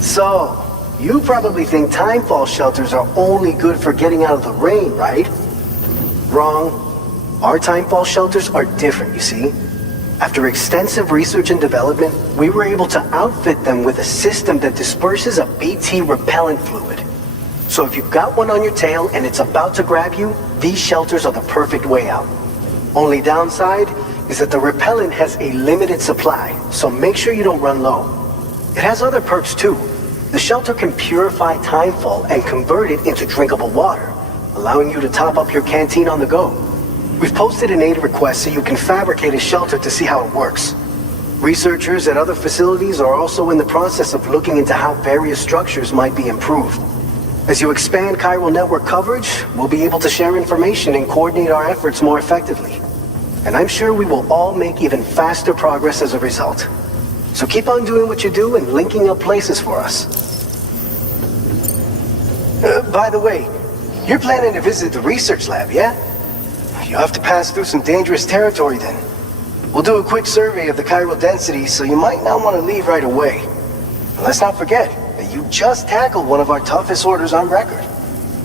So, you probably think timefall shelters are only good for getting out of the rain, right? Wrong. Our timefall shelters are different, you see. After extensive research and development, we were able to outfit them with a system that disperses a BT repellent fluid. So if you've got one on your tail and it's about to grab you, these shelters are the perfect way out. Only downside is that the repellent has a limited supply, so make sure you don't run low. It has other perks too. The shelter can purify timefall and convert it into drinkable water, allowing you to top up your canteen on the go. We've posted an aid request so you can fabricate a shelter to see how it works. Researchers at other facilities are also in the process of looking into how various structures might be improved. As you expand chiral network coverage, we'll be able to share information and coordinate our efforts more effectively. And I'm sure we will all make even faster progress as a result. So keep on doing what you do and linking up places for us. By the way, you're planning to visit the research lab, yeah? You'll have to pass through some dangerous territory then. We'll do a quick survey of the chiral density, so you might not want to leave right away. And let's not forget that you just tackled one of our toughest orders on record.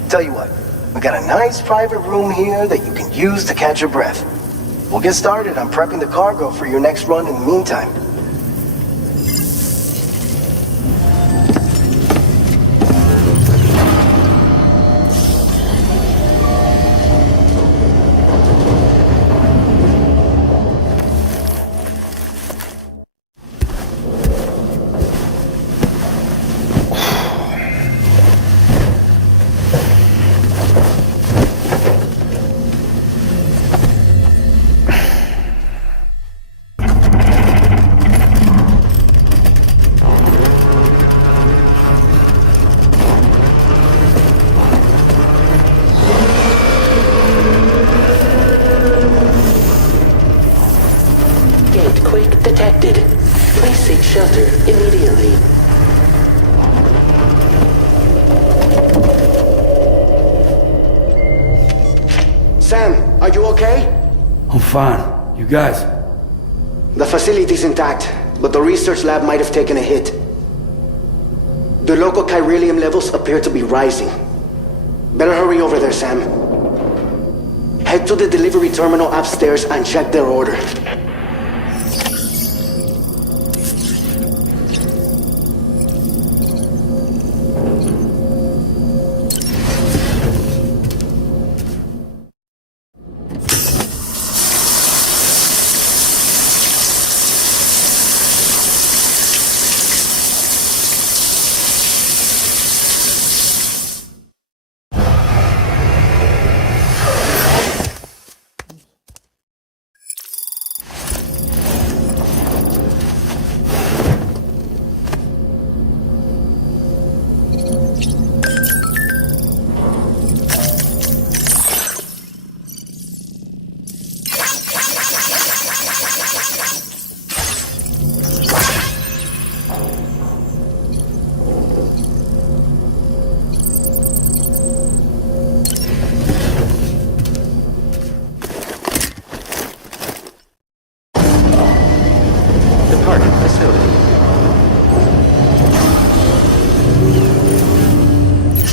Tell you what, we got a nice private room here that you can use to catch your breath. We'll get started on prepping the cargo for your next run in the meantime. Fine. You guys? The facility's intact, but the research lab might have taken a hit. The local chiralium levels appear to be rising. Better hurry over there, Sam. Head to the delivery terminal upstairs and check their order.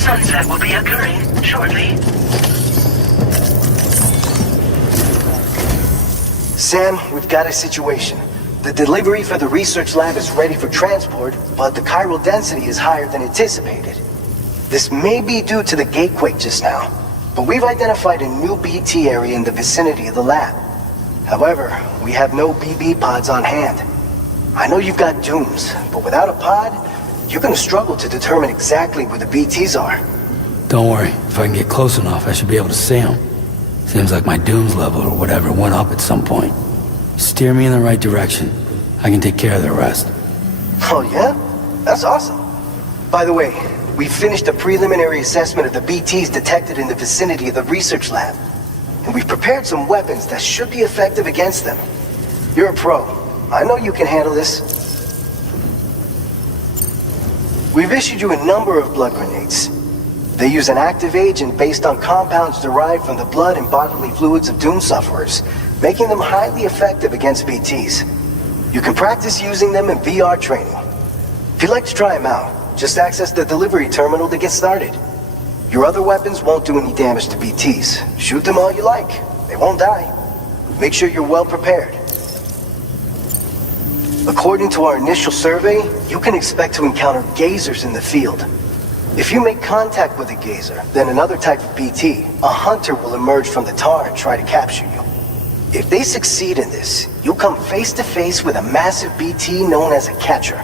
Sunset will be occurring shortly. Sam, we've got a situation. The delivery for the research lab is ready for transport, but the chiral density is higher than anticipated. This may be due to the gatequake just now, but we've identified a new BT area in the vicinity of the lab. However, we have no BB pods on hand. I know you've got dooms, but without a pod, you're gonna struggle to determine exactly where the BTs are. Don't worry. If I can get close enough, I should be able to see them. Seems like my dooms level or whatever went up at some point. Steer me in the right direction. I can take care of the rest. Oh yeah? That's awesome. By the way, we finished a preliminary assessment of the BTs detected in the vicinity of the research lab. And we've prepared some weapons that should be effective against them. You're a pro. I know you can handle this. We've issued you a number of blood grenades. They use an active agent based on compounds derived from the blood and bodily fluids of Doom sufferers, making them highly effective against BTs. You can practice using them in VR training. If you'd like to try them out, just access the delivery terminal to get started. Your other weapons won't do any damage to BTs. Shoot them all you like. They won't die. Make sure you're well prepared. According to our initial survey, you can expect to encounter gazers in the field. If you make contact with a gazer, then another type of BT, a hunter will emerge from the tar and try to capture you. If they succeed in this, you'll come face to face with a massive BT known as a catcher.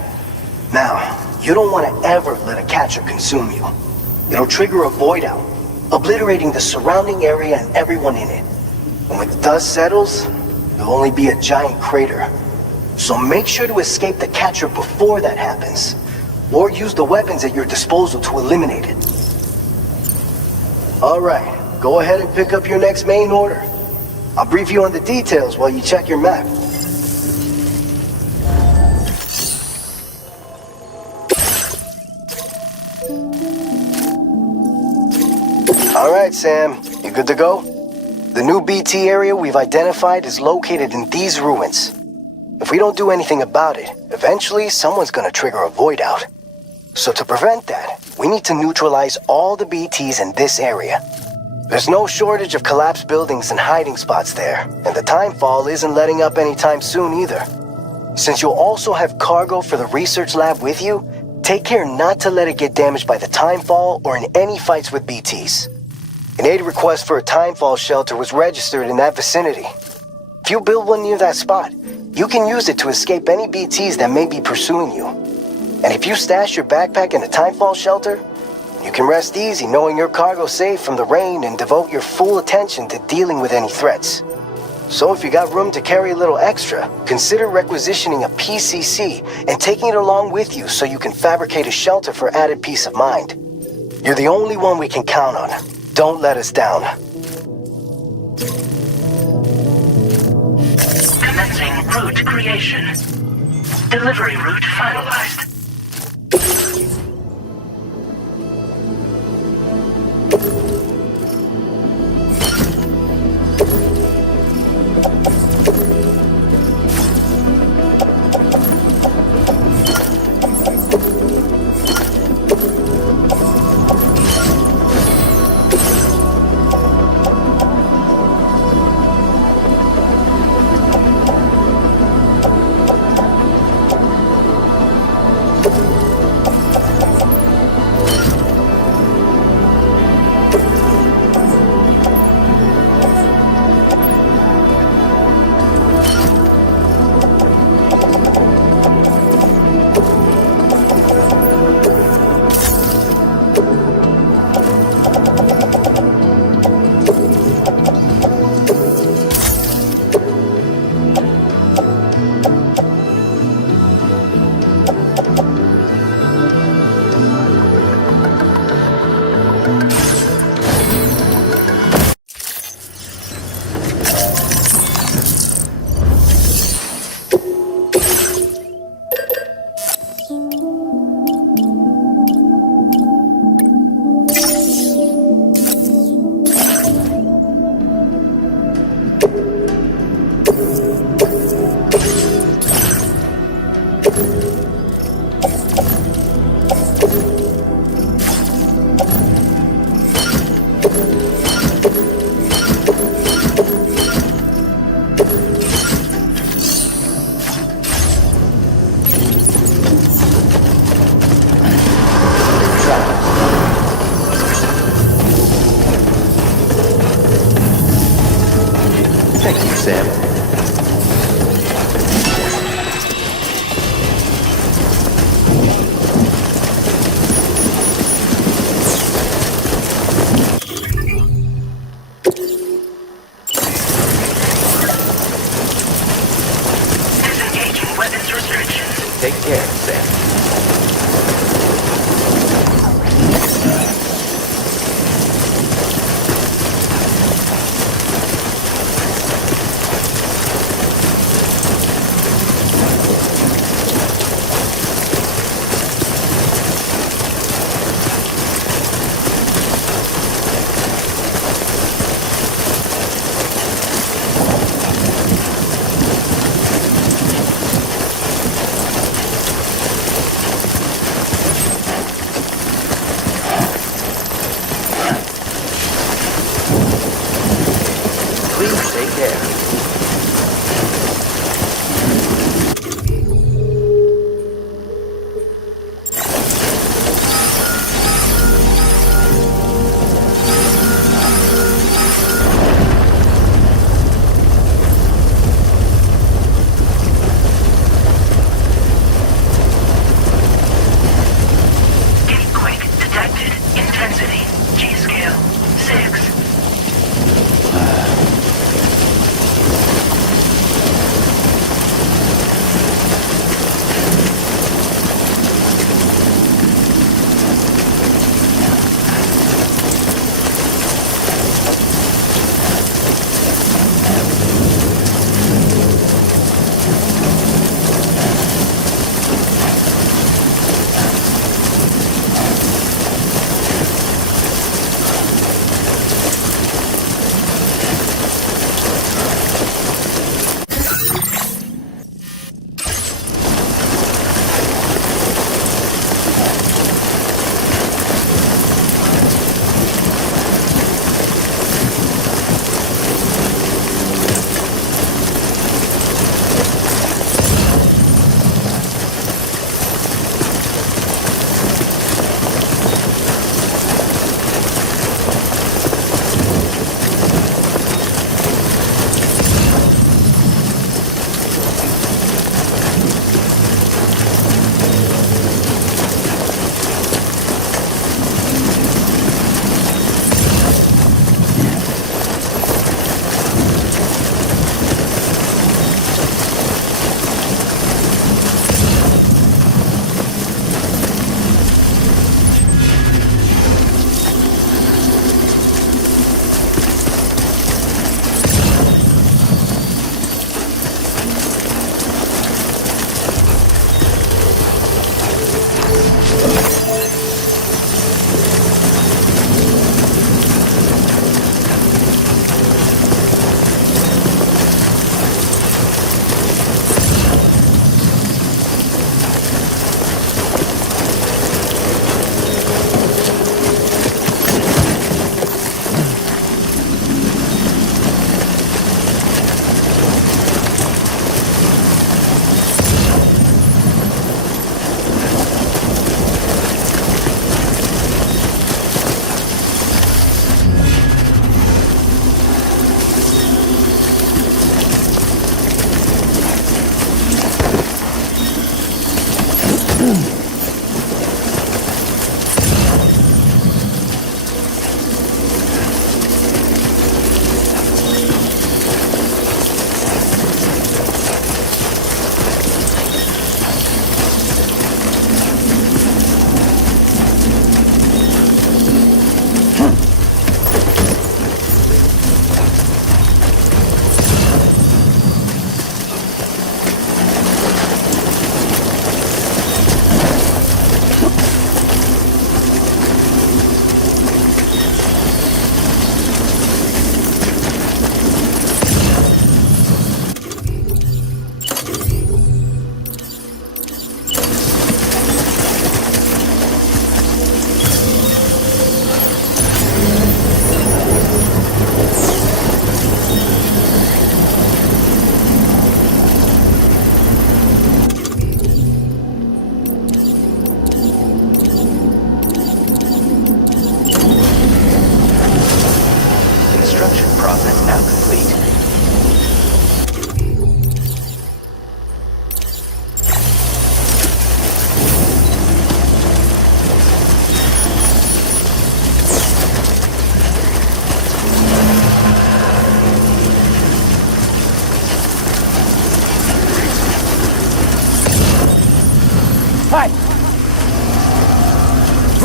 Now, you don't want to ever let a catcher consume you. It'll trigger a void out, obliterating the surrounding area and everyone in it. And when the dust settles, there'll only be a giant crater. So make sure to escape the catcher before that happens, or use the weapons at your disposal to eliminate it. Alright, go ahead and pick up your next main order. I'll brief you on the details while you check your map. Alright, Sam, you good to go? The new BT area we've identified is located in these ruins. If we don't do anything about it, eventually someone's gonna trigger a void out. So to prevent that, we need to neutralize all the BTs in this area. There's no shortage of collapsed buildings and hiding spots there, and the timefall isn't letting up anytime soon either. Since you'll also have cargo for the research lab with you, take care not to let it get damaged by the timefall or in any fights with BTs. An aid request for a timefall shelter was registered in that vicinity. If you build one near that spot, you can use it to escape any BTs that may be pursuing you. And if you stash your backpack in a timefall shelter, you can rest easy knowing your cargo's safe from the rain and devote your full attention to dealing with any threats. So if you got room to carry a little extra, consider requisitioning a PCC and taking it along with you so you can fabricate a shelter for added peace of mind. You're the only one we can count on. Don't let us down. Commencing route creation. Delivery route finalized. Thank you, Sam.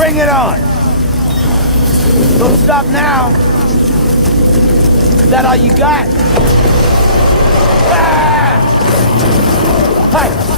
Bring it on! Don't stop now! Is that all you got? Ah! Hi!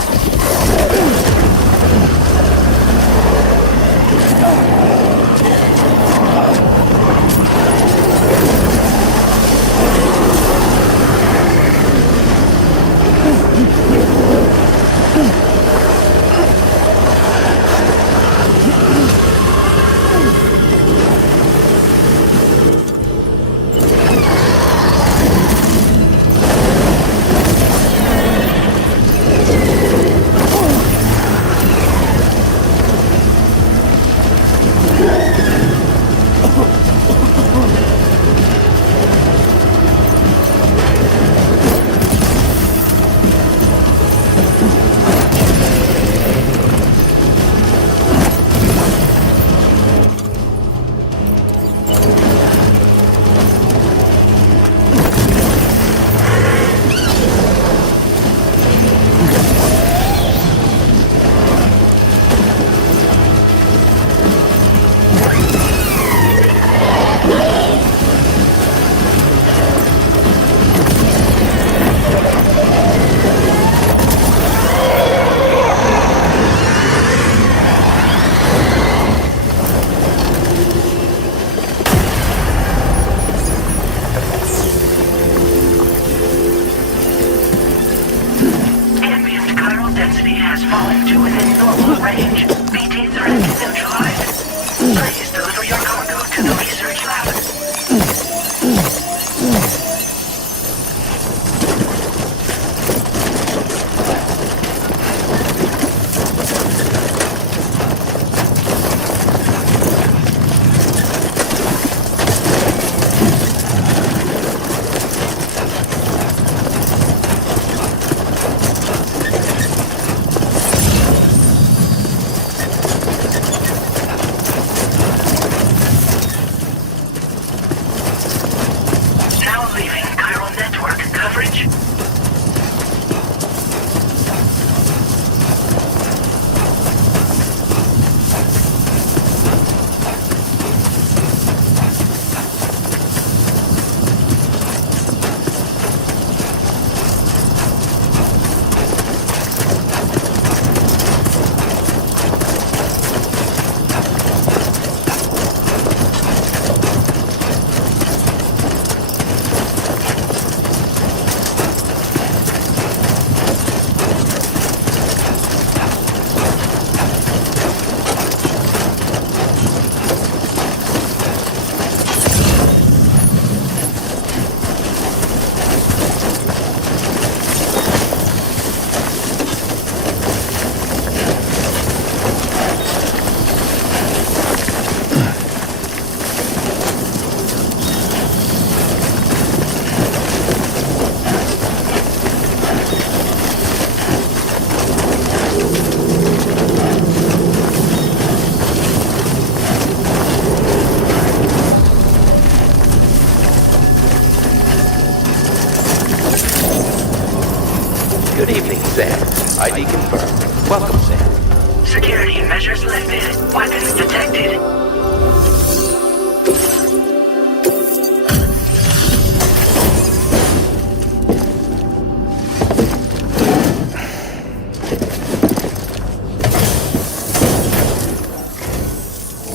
Good evening, Sam. ID confirmed. Welcome, Sam. Security measures lifted. Weapons detected.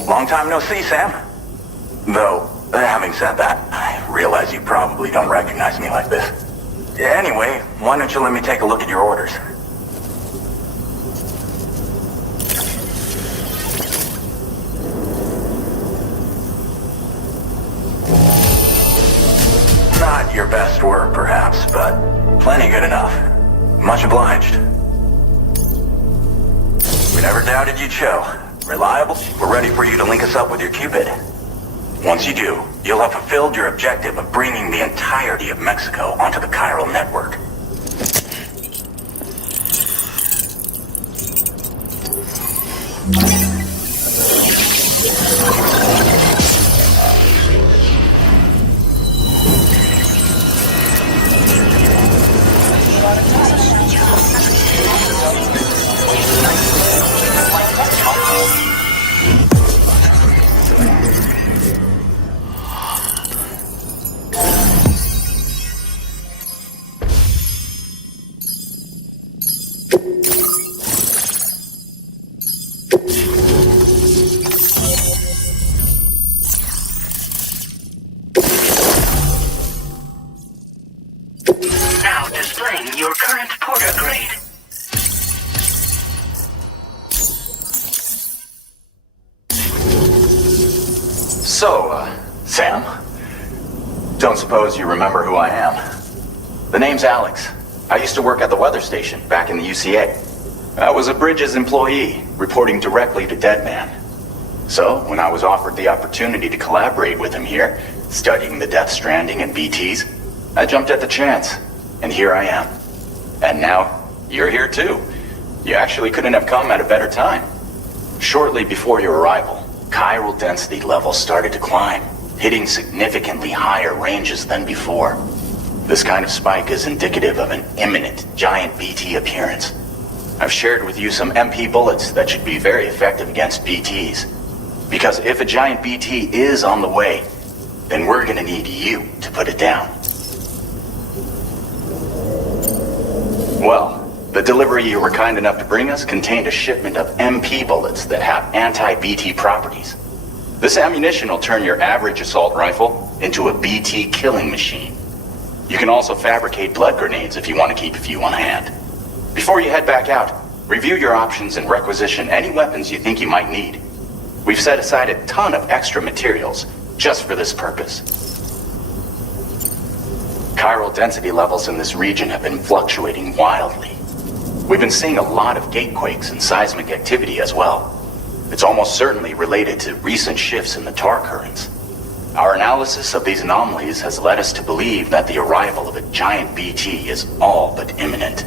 Long time no see, Sam. Though, having said that, I realize you probably don't recognize me like this. Anyway, why don't you let me take a look at your orders? Not your best work, perhaps, but plenty good enough. Much obliged. We never doubted you'd show. Reliable, we're ready for you to link us up with your Cupid. Once you do, you'll have fulfilled your objective of bringing the entirety of Mexico onto the chiral network. Sam, don't suppose you remember who I am? The name's Alex. I used to work at the weather station back in the UCA. I was a Bridges employee, reporting directly to Deadman. So, when I was offered the opportunity to collaborate with him here, studying the Death Stranding and BTs, I jumped at the chance, and here I am. And now, you're here too. You actually couldn't have come at a better time. Shortly before your arrival, chiral density levels started to climb, hitting significantly higher ranges than before. This kind of spike is indicative of an imminent giant BT appearance. I've shared with you some MP bullets that should be very effective against BTs. Because if a giant BT is on the way, then we're gonna need you to put it down. Well, the delivery you were kind enough to bring us contained a shipment of MP bullets that have anti-BT properties. This ammunition will turn your average assault rifle into a BT killing machine. You can also fabricate blood grenades if you want to keep a few on hand. Before you head back out, review your options and requisition any weapons you think you might need. We've set aside a ton of extra materials just for this purpose. Chiral density levels in this region have been fluctuating wildly. We've been seeing a lot of gatequakes and seismic activity as well. It's almost certainly related to recent shifts in the tar currents. Our analysis of these anomalies has led us to believe that the arrival of a giant BT is all but imminent.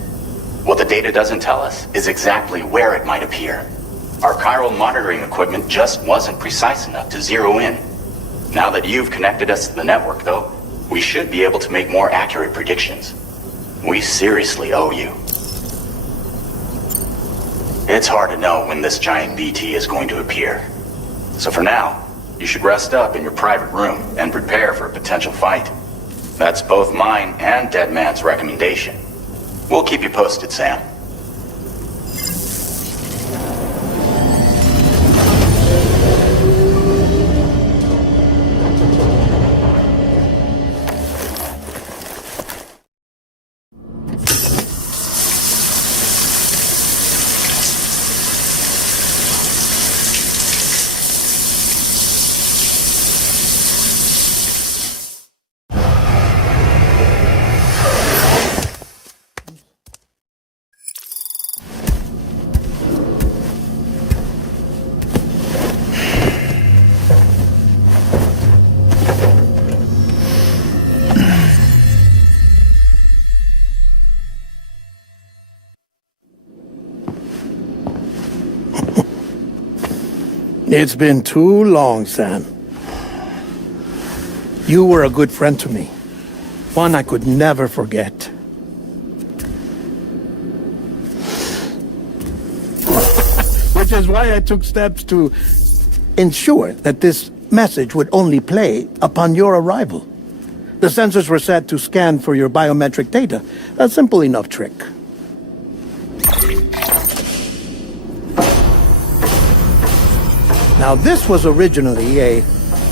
What the data doesn't tell us is exactly where it might appear. Our chiral monitoring equipment just wasn't precise enough to zero in. Now that you've connected us to the network, though, we should be able to make more accurate predictions. We seriously owe you. It's hard to know when this giant BT is going to appear. So for now, you should rest up in your private room and prepare for a potential fight. That's both mine and Deadman's recommendation. We'll keep you posted, Sam. It's been too long, Sam. You were a good friend to me. One I could never forget. Which is why I took steps to ensure that this message would only play upon your arrival. The sensors were set to scan for your biometric data. A simple enough trick. Now, this was originally a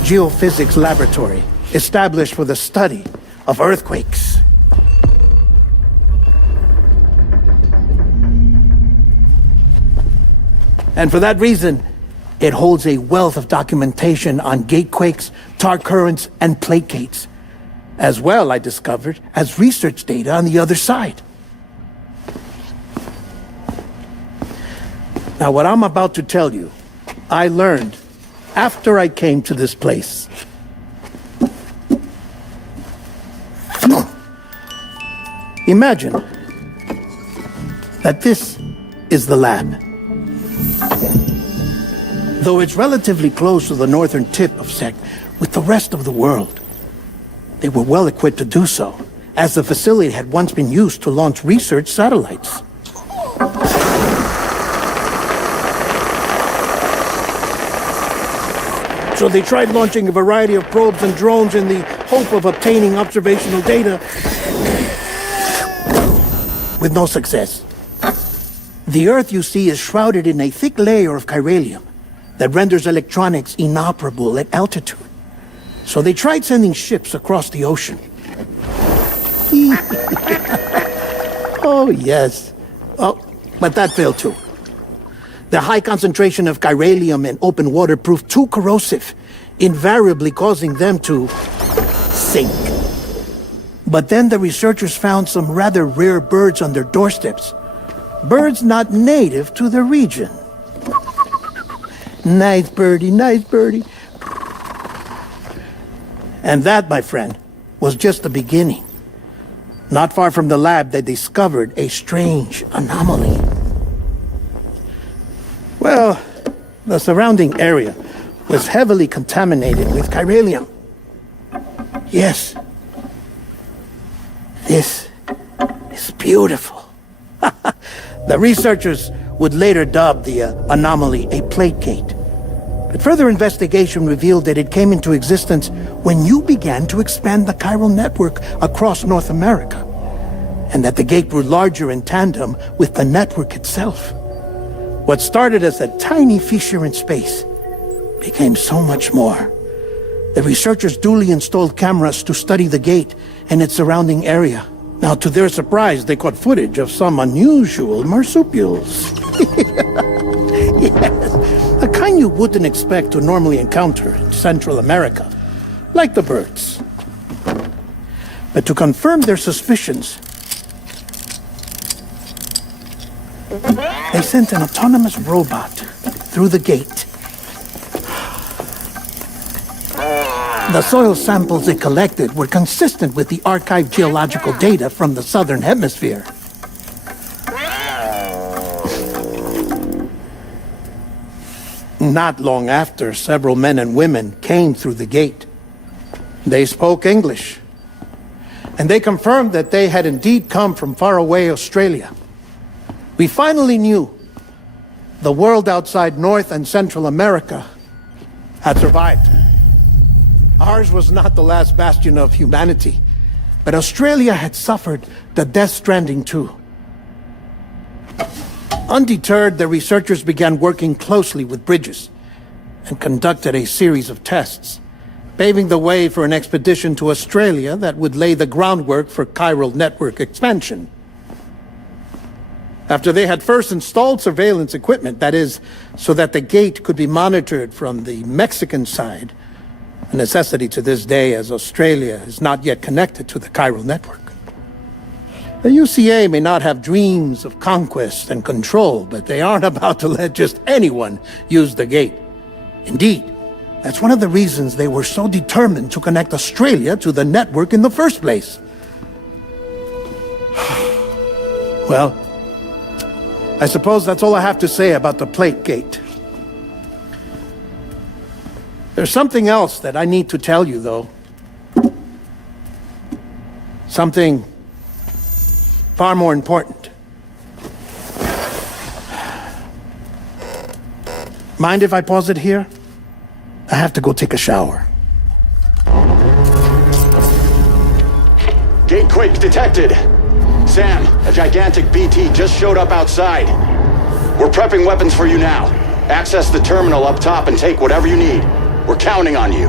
geophysics laboratory established for the study of earthquakes. And for that reason, it holds a wealth of documentation on gatequakes, tar currents, and placates. As well, I discovered, as research data on the other side. Now, what I'm about to tell you, I learned after I came to this place. Imagine that this is the lab. Though it's relatively close to the northern tip of SEC with the rest of the world, they were well equipped to do so, as the facility had once been used to launch research satellites. So they tried launching a variety of probes and drones in the hope of obtaining observational data, with no success. The Earth, you see, is shrouded in a thick layer of chiralium that renders electronics inoperable at altitude. So they tried sending ships across the ocean. Oh, yes. Oh, but that failed too. The high concentration of chiralium in open water proved too corrosive, invariably causing them to sink. But then the researchers found some rather rare birds on their doorsteps. Birds not native to the region. Nice birdie, nice birdie. And that, my friend, was just the beginning. Not far from the lab, they discovered a strange anomaly. Well, the surrounding area was heavily contaminated with chiralium. Yes. This is beautiful. The researchers would later dub the anomaly a plate gate. But further investigation revealed that it came into existence when you began to expand the chiral network across North America, and that the gate grew larger in tandem with the network itself. What started as a tiny fissure in space became so much more. The researchers duly installed cameras to study the gate and its surrounding area. Now, to their surprise, they caught footage of some unusual marsupials. Yes, a kind you wouldn't expect to normally encounter in Central America, like the birds. But to confirm their suspicions, they sent an autonomous robot through the gate. The soil samples it collected were consistent with the archived geological data from the southern hemisphere. Not long after, several men and women came through the gate. They spoke English, and they confirmed that they had indeed come from faraway Australia. We finally knew the world outside North and Central America had survived. Ours was not the last bastion of humanity, but Australia had suffered the death stranding too. Undeterred, the researchers began working closely with Bridges and conducted a series of tests, paving the way for an expedition to Australia that would lay the groundwork for chiral network expansion. After they had first installed surveillance equipment, that is, so that the gate could be monitored from the Mexican side, a necessity to this day as Australia is not yet connected to the chiral network. The UCA may not have dreams of conquest and control, but they aren't about to let just anyone use the gate. Indeed, that's one of the reasons they were so determined to connect Australia to the network in the first place. Well, I suppose that's all I have to say about the plate gate. There's something else that I need to tell you, though. Something far more important. Mind if I pause it here? I have to go take a shower. Gate quake detected. Sam, a gigantic BT just showed up outside. We're prepping weapons for you now. Access the terminal up top and take whatever you need. We're counting on you.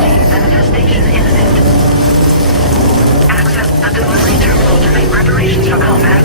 Manifestation imminent. Access the delivery terminal to make preparations for combat.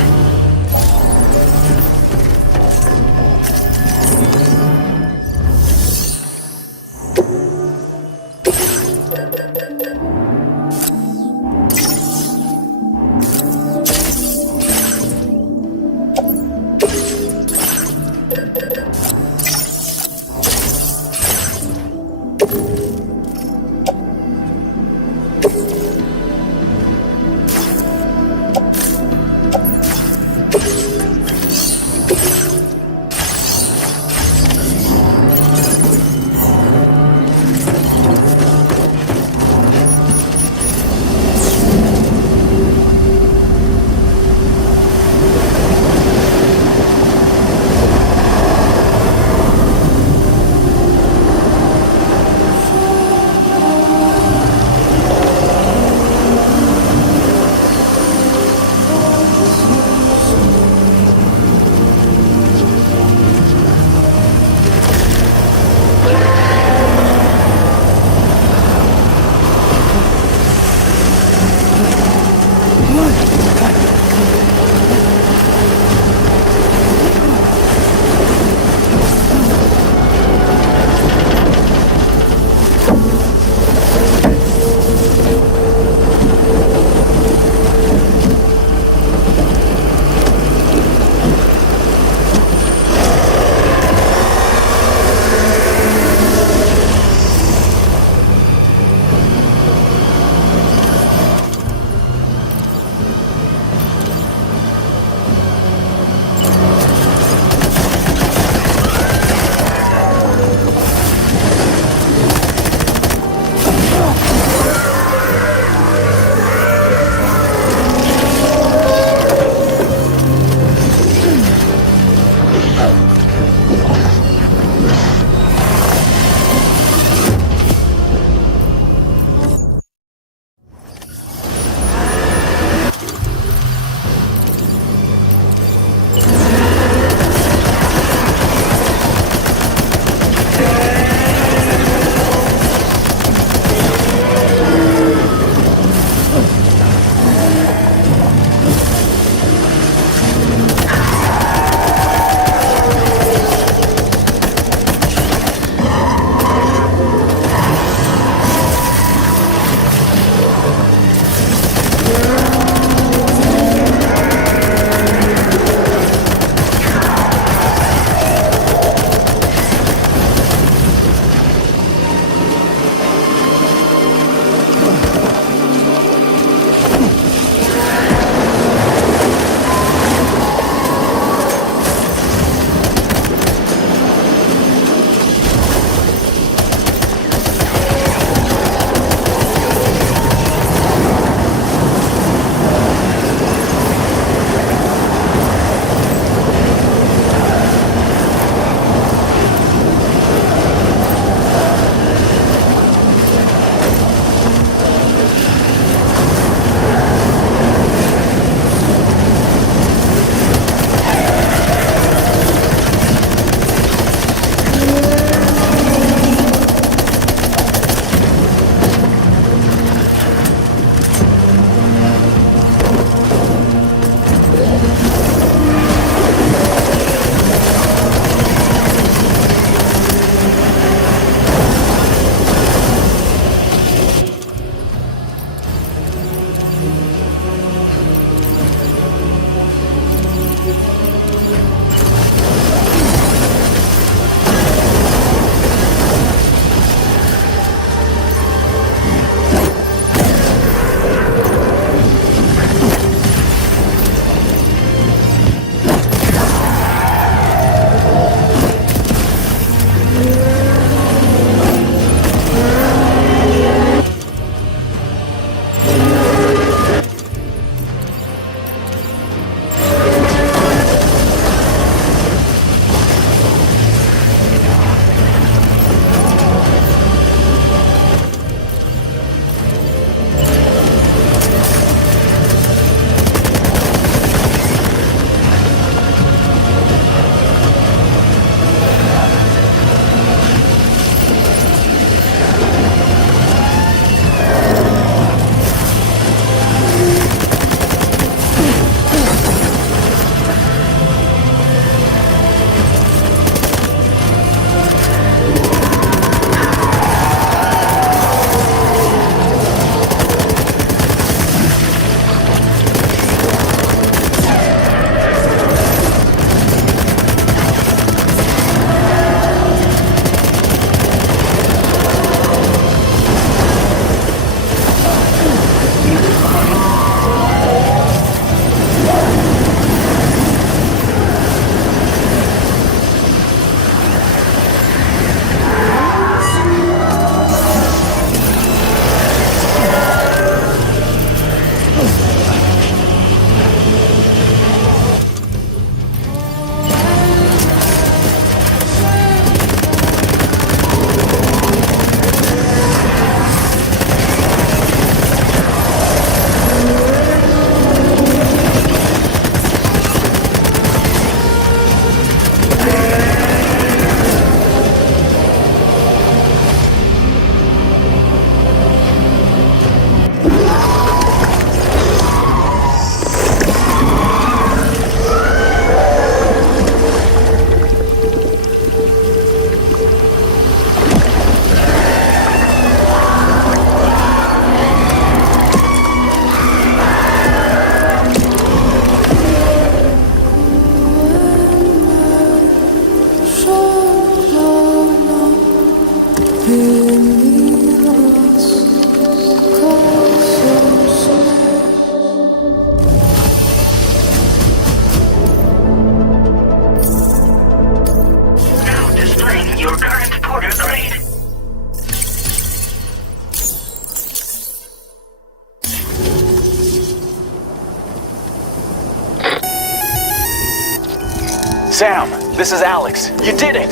Sam, this is Alex. You did it!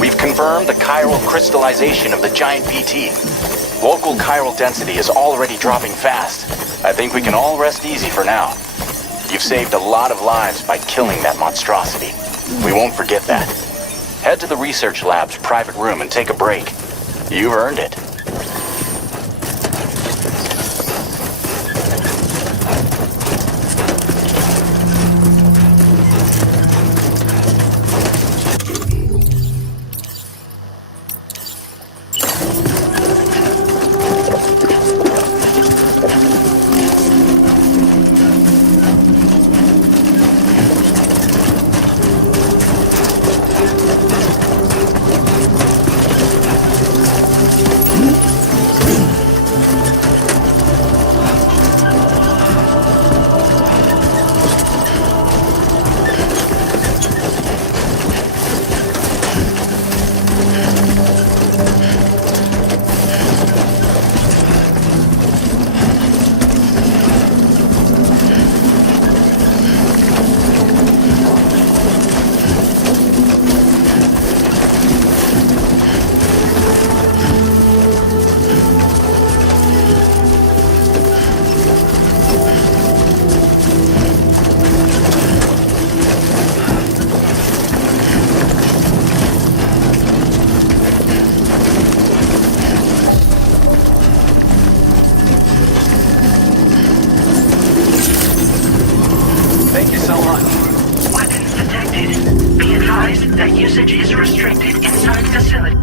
We've confirmed the chiral crystallization of the giant BT. Local chiral density is already dropping fast. I think we can all rest easy for now. You've saved a lot of lives by killing that monstrosity. We won't forget that. Head to the research lab's private room and take a break. You've earned it. Thank you so much. Weapons detected. Be advised that usage is restricted inside facility.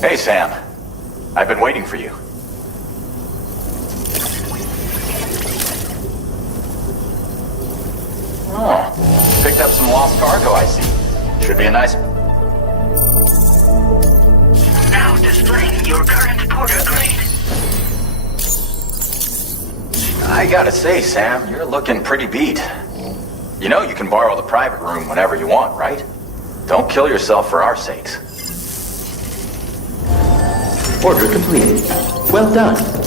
Hey, Sam. I've been waiting for you. Oh, picked up some lost cargo, I see. Should be a nice... Now displaying your current porter grade. I gotta say, Sam, you're looking pretty beat. You know you can borrow the private room whenever you want, right? Don't kill yourself for our sakes. Order completed. Well done.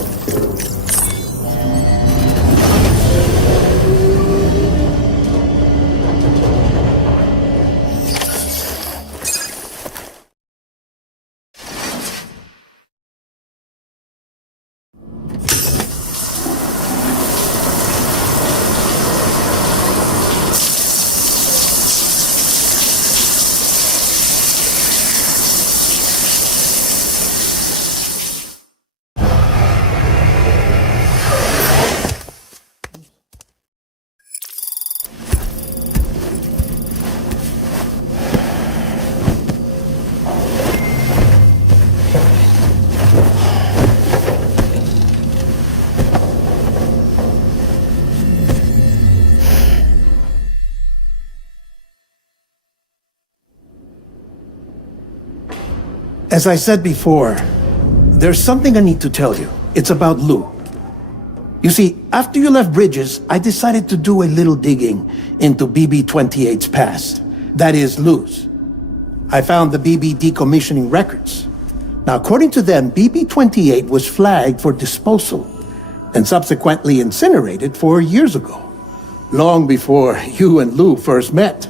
As I said before, there's something I need to tell you. It's about Lou. You see, after you left Bridges, I decided to do a little digging into BB-28's past. That is, Lou's. I found the BB decommissioning records. Now, according to them, BB-28 was flagged for disposal and subsequently incinerated 4 years ago, long before you and Lou first met.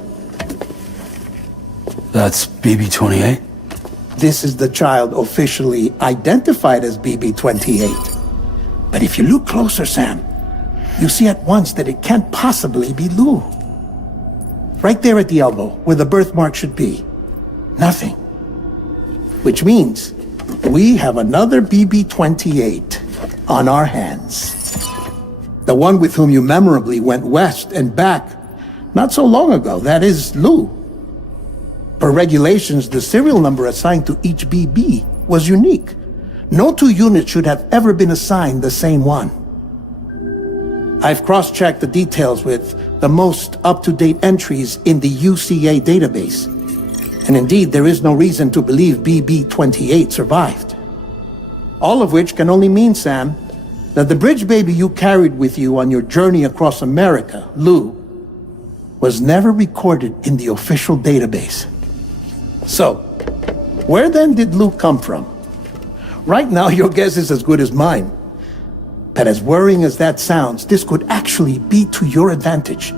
That's BB-28? This is the child officially identified as BB-28. But if you look closer, Sam, you see at once that it can't possibly be Lou. Right there at the elbow, where the birthmark should be. Nothing. Which means we have another BB-28 on our hands. The one with whom you memorably went west and back not so long ago, that is Lou. Per regulations, the serial number assigned to each BB was unique. No two units should have ever been assigned the same one. I've cross-checked the details with the most up-to-date entries in the UCA database. And indeed, there is no reason to believe BB-28 survived. All of which can only mean, Sam, that the bridge baby you carried with you on your journey across America, Lou, was never recorded in the official database. So, where then did Luke come from? Right now, your guess is as good as mine. But as worrying as that sounds, this could actually be to your advantage,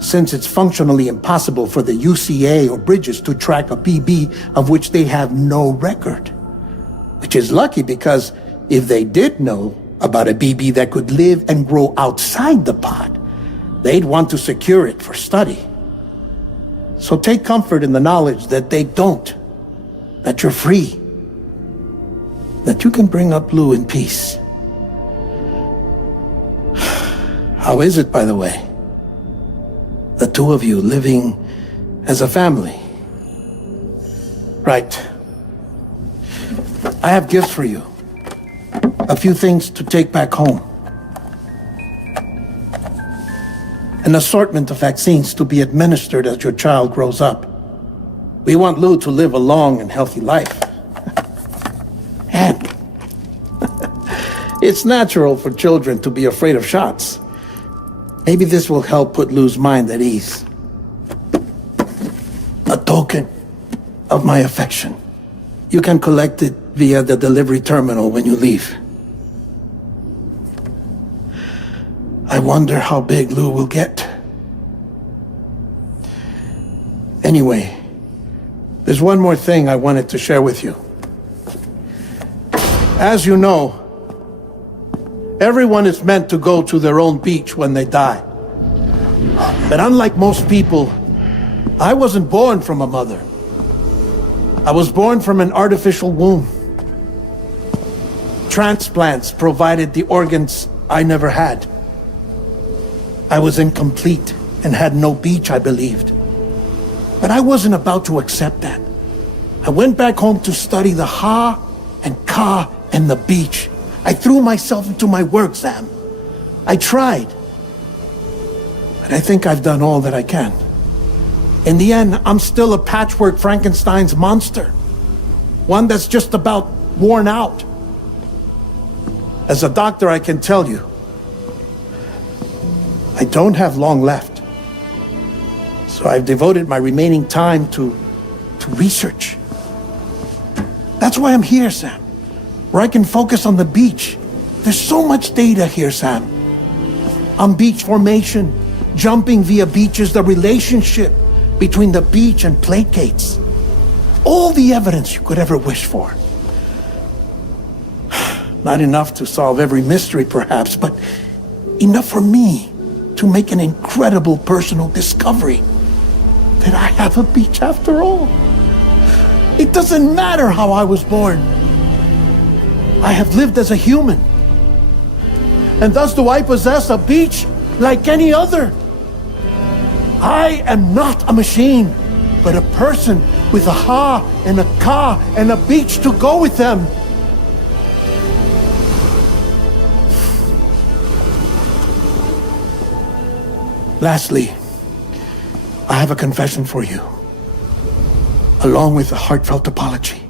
since it's functionally impossible for the UCA or Bridges to track a BB of which they have no record. Which is lucky, because if they did know about a BB that could live and grow outside the pod, they'd want to secure it for study. So take comfort in the knowledge that they don't, that you're free, that you can bring up Lou in peace. How is it, by the way? The two of you living as a family? Right. I have gifts for you. A few things to take back home. An assortment of vaccines to be administered as your child grows up. We want Lou to live a long and healthy life. And it's natural for children to be afraid of shots. Maybe this will help put Lou's mind at ease. A token of my affection. You can collect it via the delivery terminal when you leave. I wonder how big Lou will get. Anyway, there's one more thing I wanted to share with you. As you know, everyone is meant to go to their own beach when they die. But unlike most people, I wasn't born from a mother. I was born from an artificial womb. Transplants provided the organs I never had. I was incomplete and had no beach, I believed. But I wasn't about to accept that. I went back home to study the Ha and Ka and the beach. I threw myself into my work, Sam. I tried. But I think I've done all that I can. In the end, I'm still a patchwork Frankenstein's monster. One that's just about worn out. As a doctor, I can tell you, I don't have long left. So I've devoted my remaining time to research. That's why I'm here, Sam. Where I can focus on the beach. There's so much data here, Sam. On beach formation, jumping via beaches, the relationship between the beach and placates. All the evidence you could ever wish for. Not enough to solve every mystery, perhaps, but enough for me to make an incredible personal discovery that I have a beach after all. It doesn't matter how I was born. I have lived as a human. And thus do I possess a beach like any other. I am not a machine, but a person with a Ha and a Ka and a beach to go with them. Lastly, I have a confession for you, along with a heartfelt apology.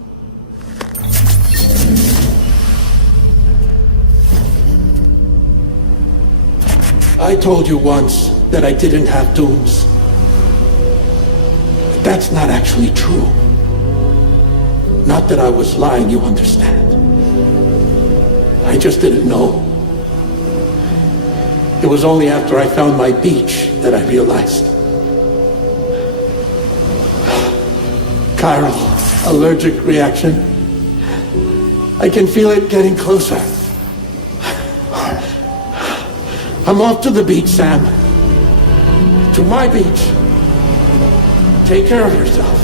I told you once that I didn't have dooms. But that's not actually true. Not that I was lying, you understand. I just didn't know. It was only after I found my beach that I realized. Chiral allergic reaction. I can feel it getting closer. I'm off to the beach, Sam. To my beach. Take care of yourself.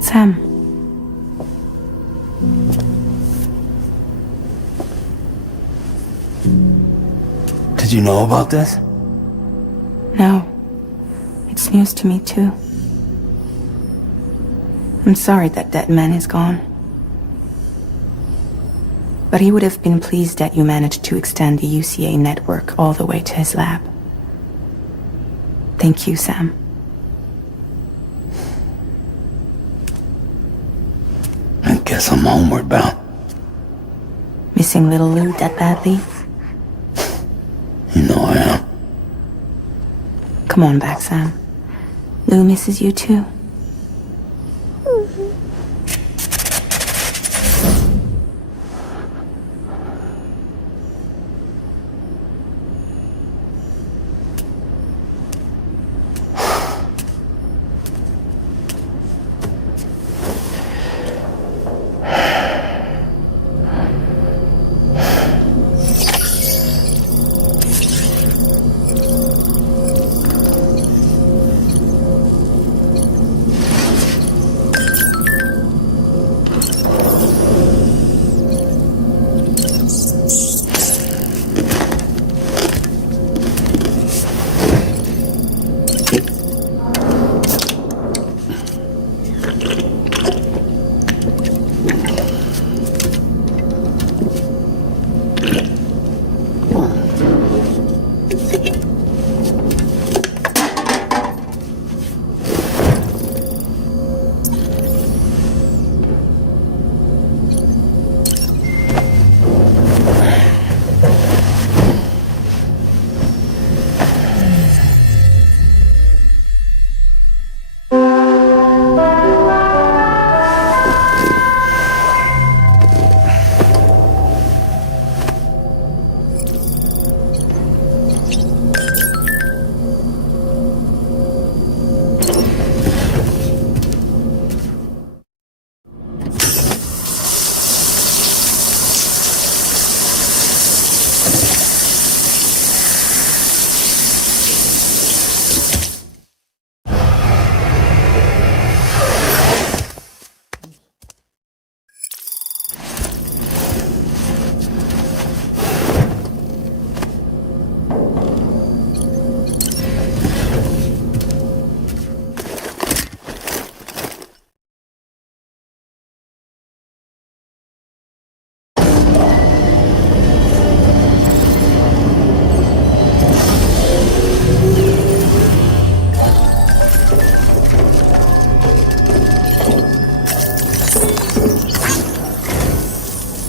Sam. Did you know about this? No. It's news to me too. I'm sorry that man is gone. but he would have been pleased that you managed to extend the UCA network all the way to his lab. Thank you, Sam. I guess I'm homeward bound. Missing little Lou that badly? You know I am. Come on back, Sam. Lou misses you too.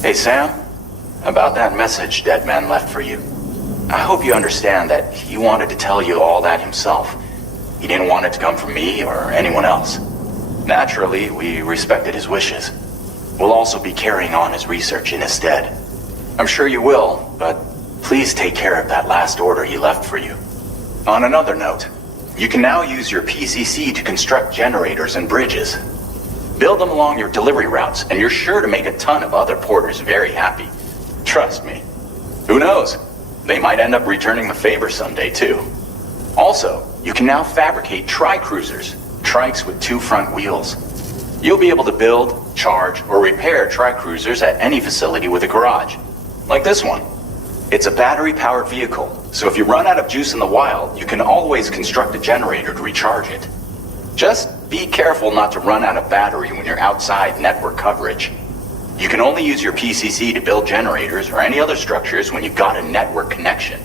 Hey, Sam. About that message Deadman left for you. I hope you understand that he wanted to tell you all that himself. He didn't want it to come from me or anyone else. Naturally, we respected his wishes. We'll also be carrying on his research in his stead. I'm sure you will, but please take care of that last order he left for you. On another note, you can now use your PCC to construct generators and bridges. Build them along your delivery routes, and you're sure to make a ton of other porters very happy. Trust me. Who knows? They might end up returning the favor someday, too. Also, you can now fabricate tri-cruisers, trikes with 2 front wheels. You'll be able to build, charge, or repair tri-cruisers at any facility with a garage. Like this one. It's a battery-powered vehicle, so if you run out of juice in the wild, you can always construct a generator to recharge it. Just be careful not to run out of battery when you're outside network coverage. You can only use your PCC to build generators or any other structures when you've got a network connection.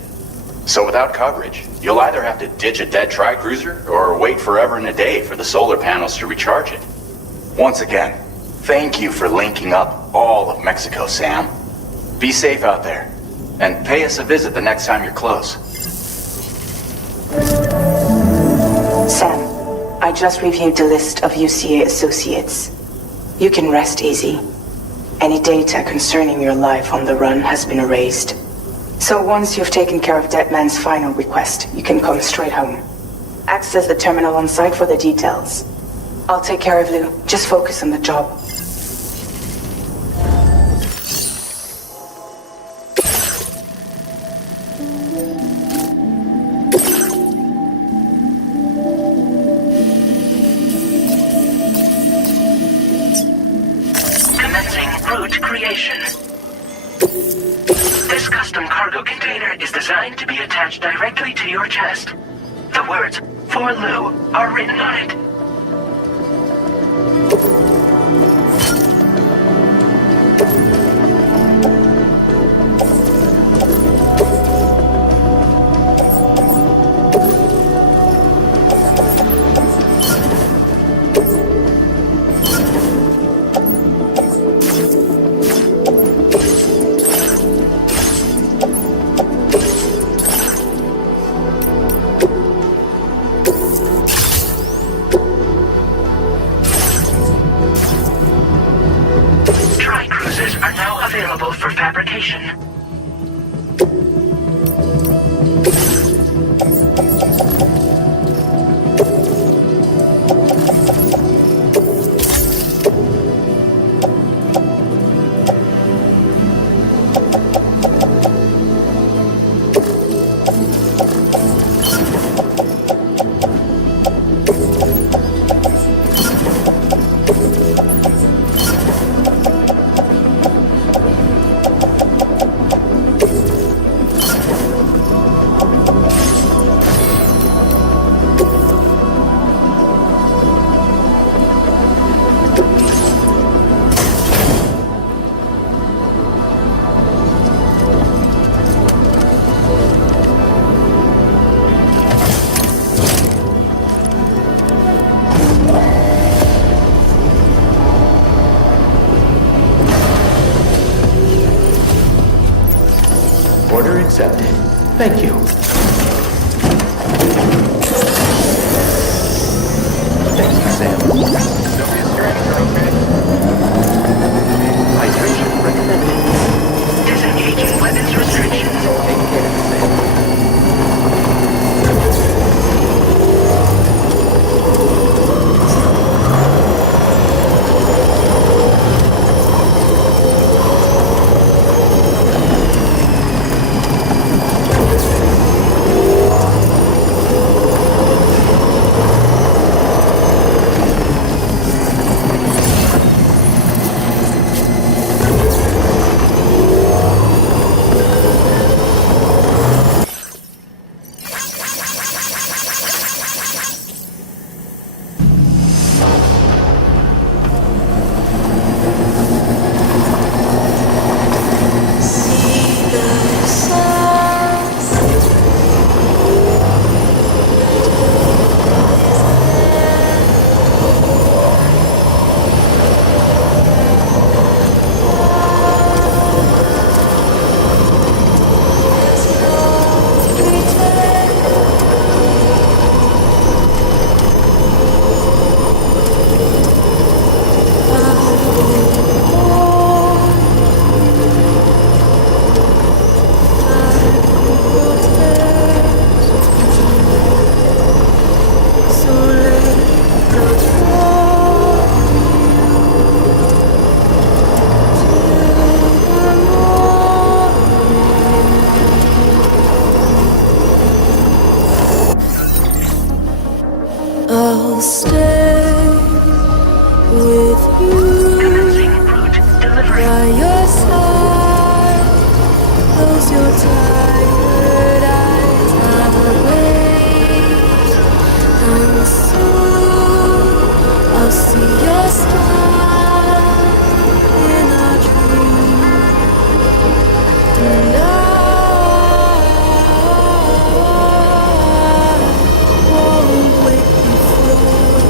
So without coverage, you'll either have to ditch a dead tri-cruiser or wait forever and a day for the solar panels to recharge it. Once again, thank you for linking up all of Mexico, Sam. Be safe out there, and pay us a visit the next time you're close. Sam, I just reviewed the list of UCA associates. You can rest easy. Any data concerning your life on the run has been erased. So once you've taken care of Deadman's final request, you can come straight home. Access the terminal on site for the details. I'll take care of Lou. Just focus on the job. This custom cargo container is designed to be attached directly to your chest. The words, "For Lou," are written on it. available for fabrication. Order accepted. Thank you. Thank you, Sam. Hydration recommended. Disengaging weapons restrictions. Take care, Sam. I'll stay with you by your side. Close your tired eyes, I'll wait, and soon I'll see your smile in a dream, and won't wake before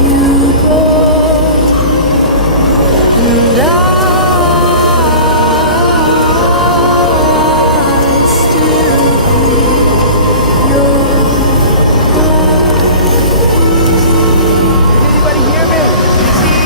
you go, and still be your heart. Can anybody hear me?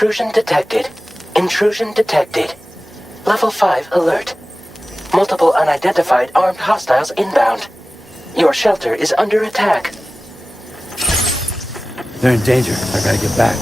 Intrusion detected. Intrusion detected. Level 5 alert. Multiple unidentified armed hostiles inbound. Your shelter is under attack. They're in danger. I gotta get back.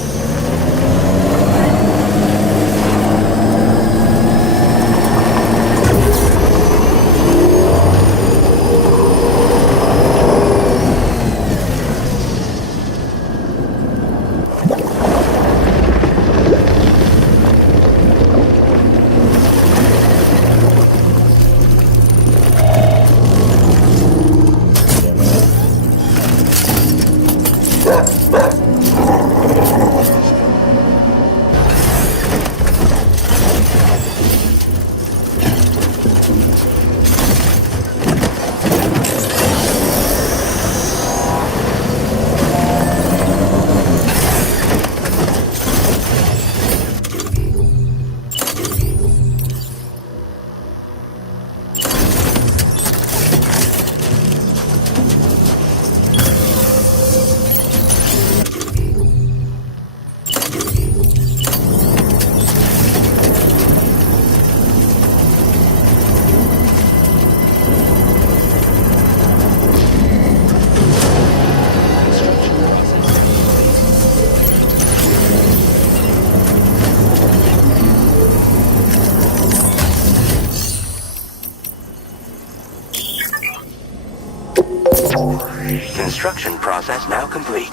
Construction process now complete.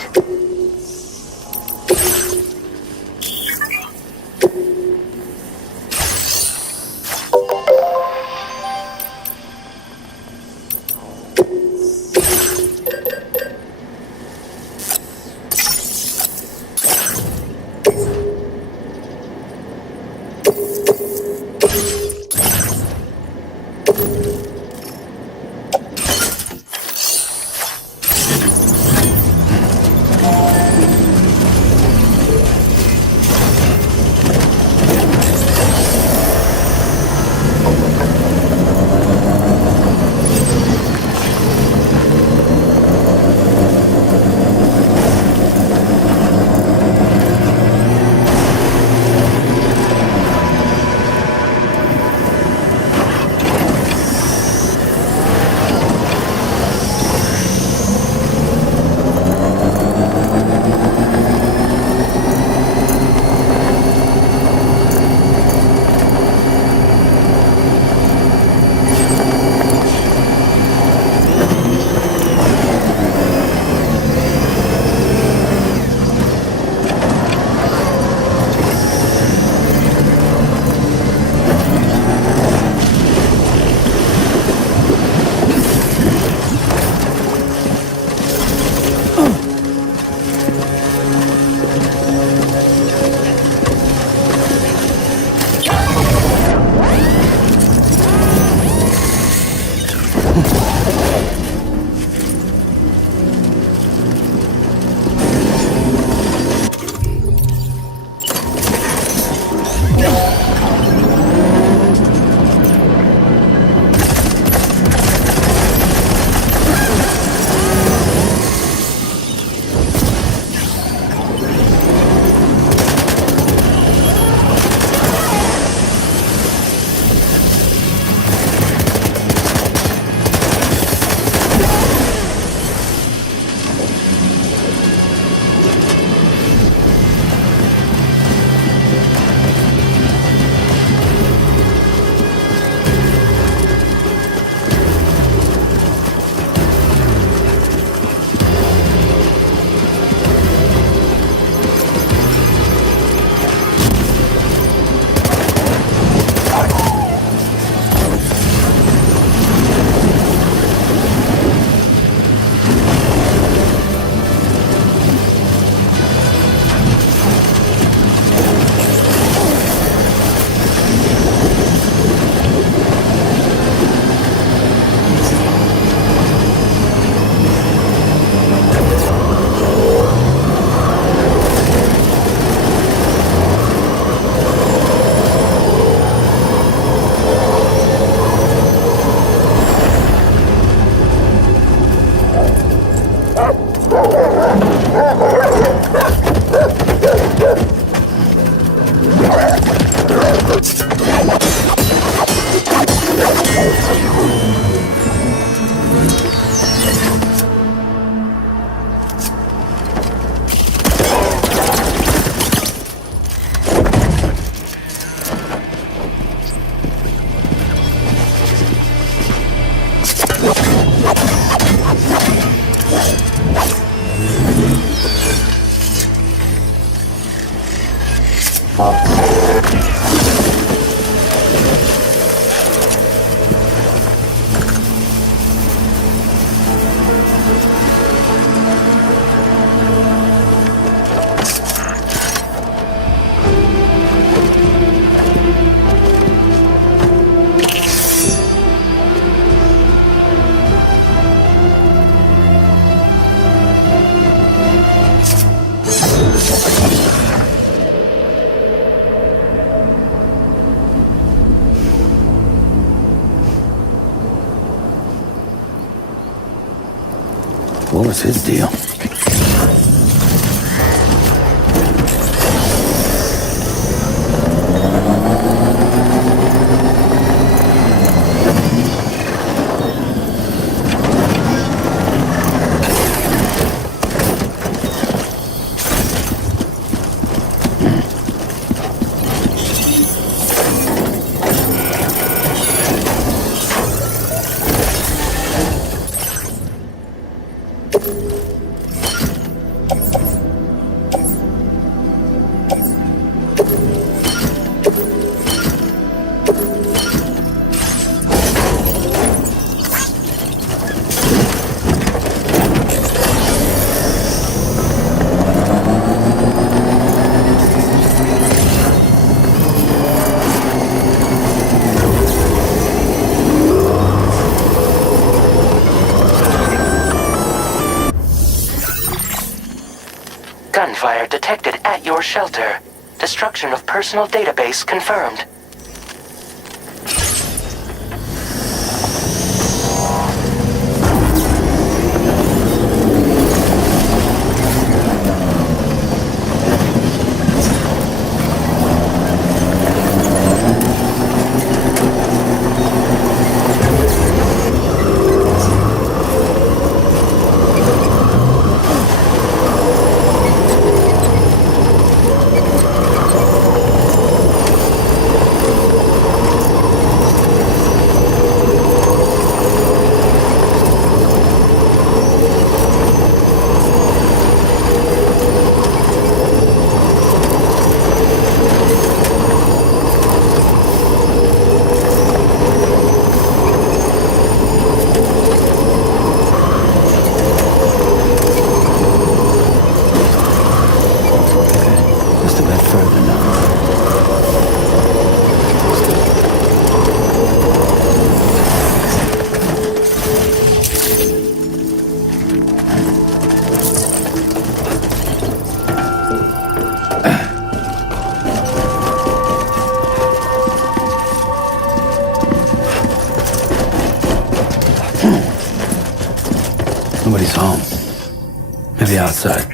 What was his deal? Gunfire detected at your shelter. Destruction of personal database confirmed. Nobody's home. Maybe outside.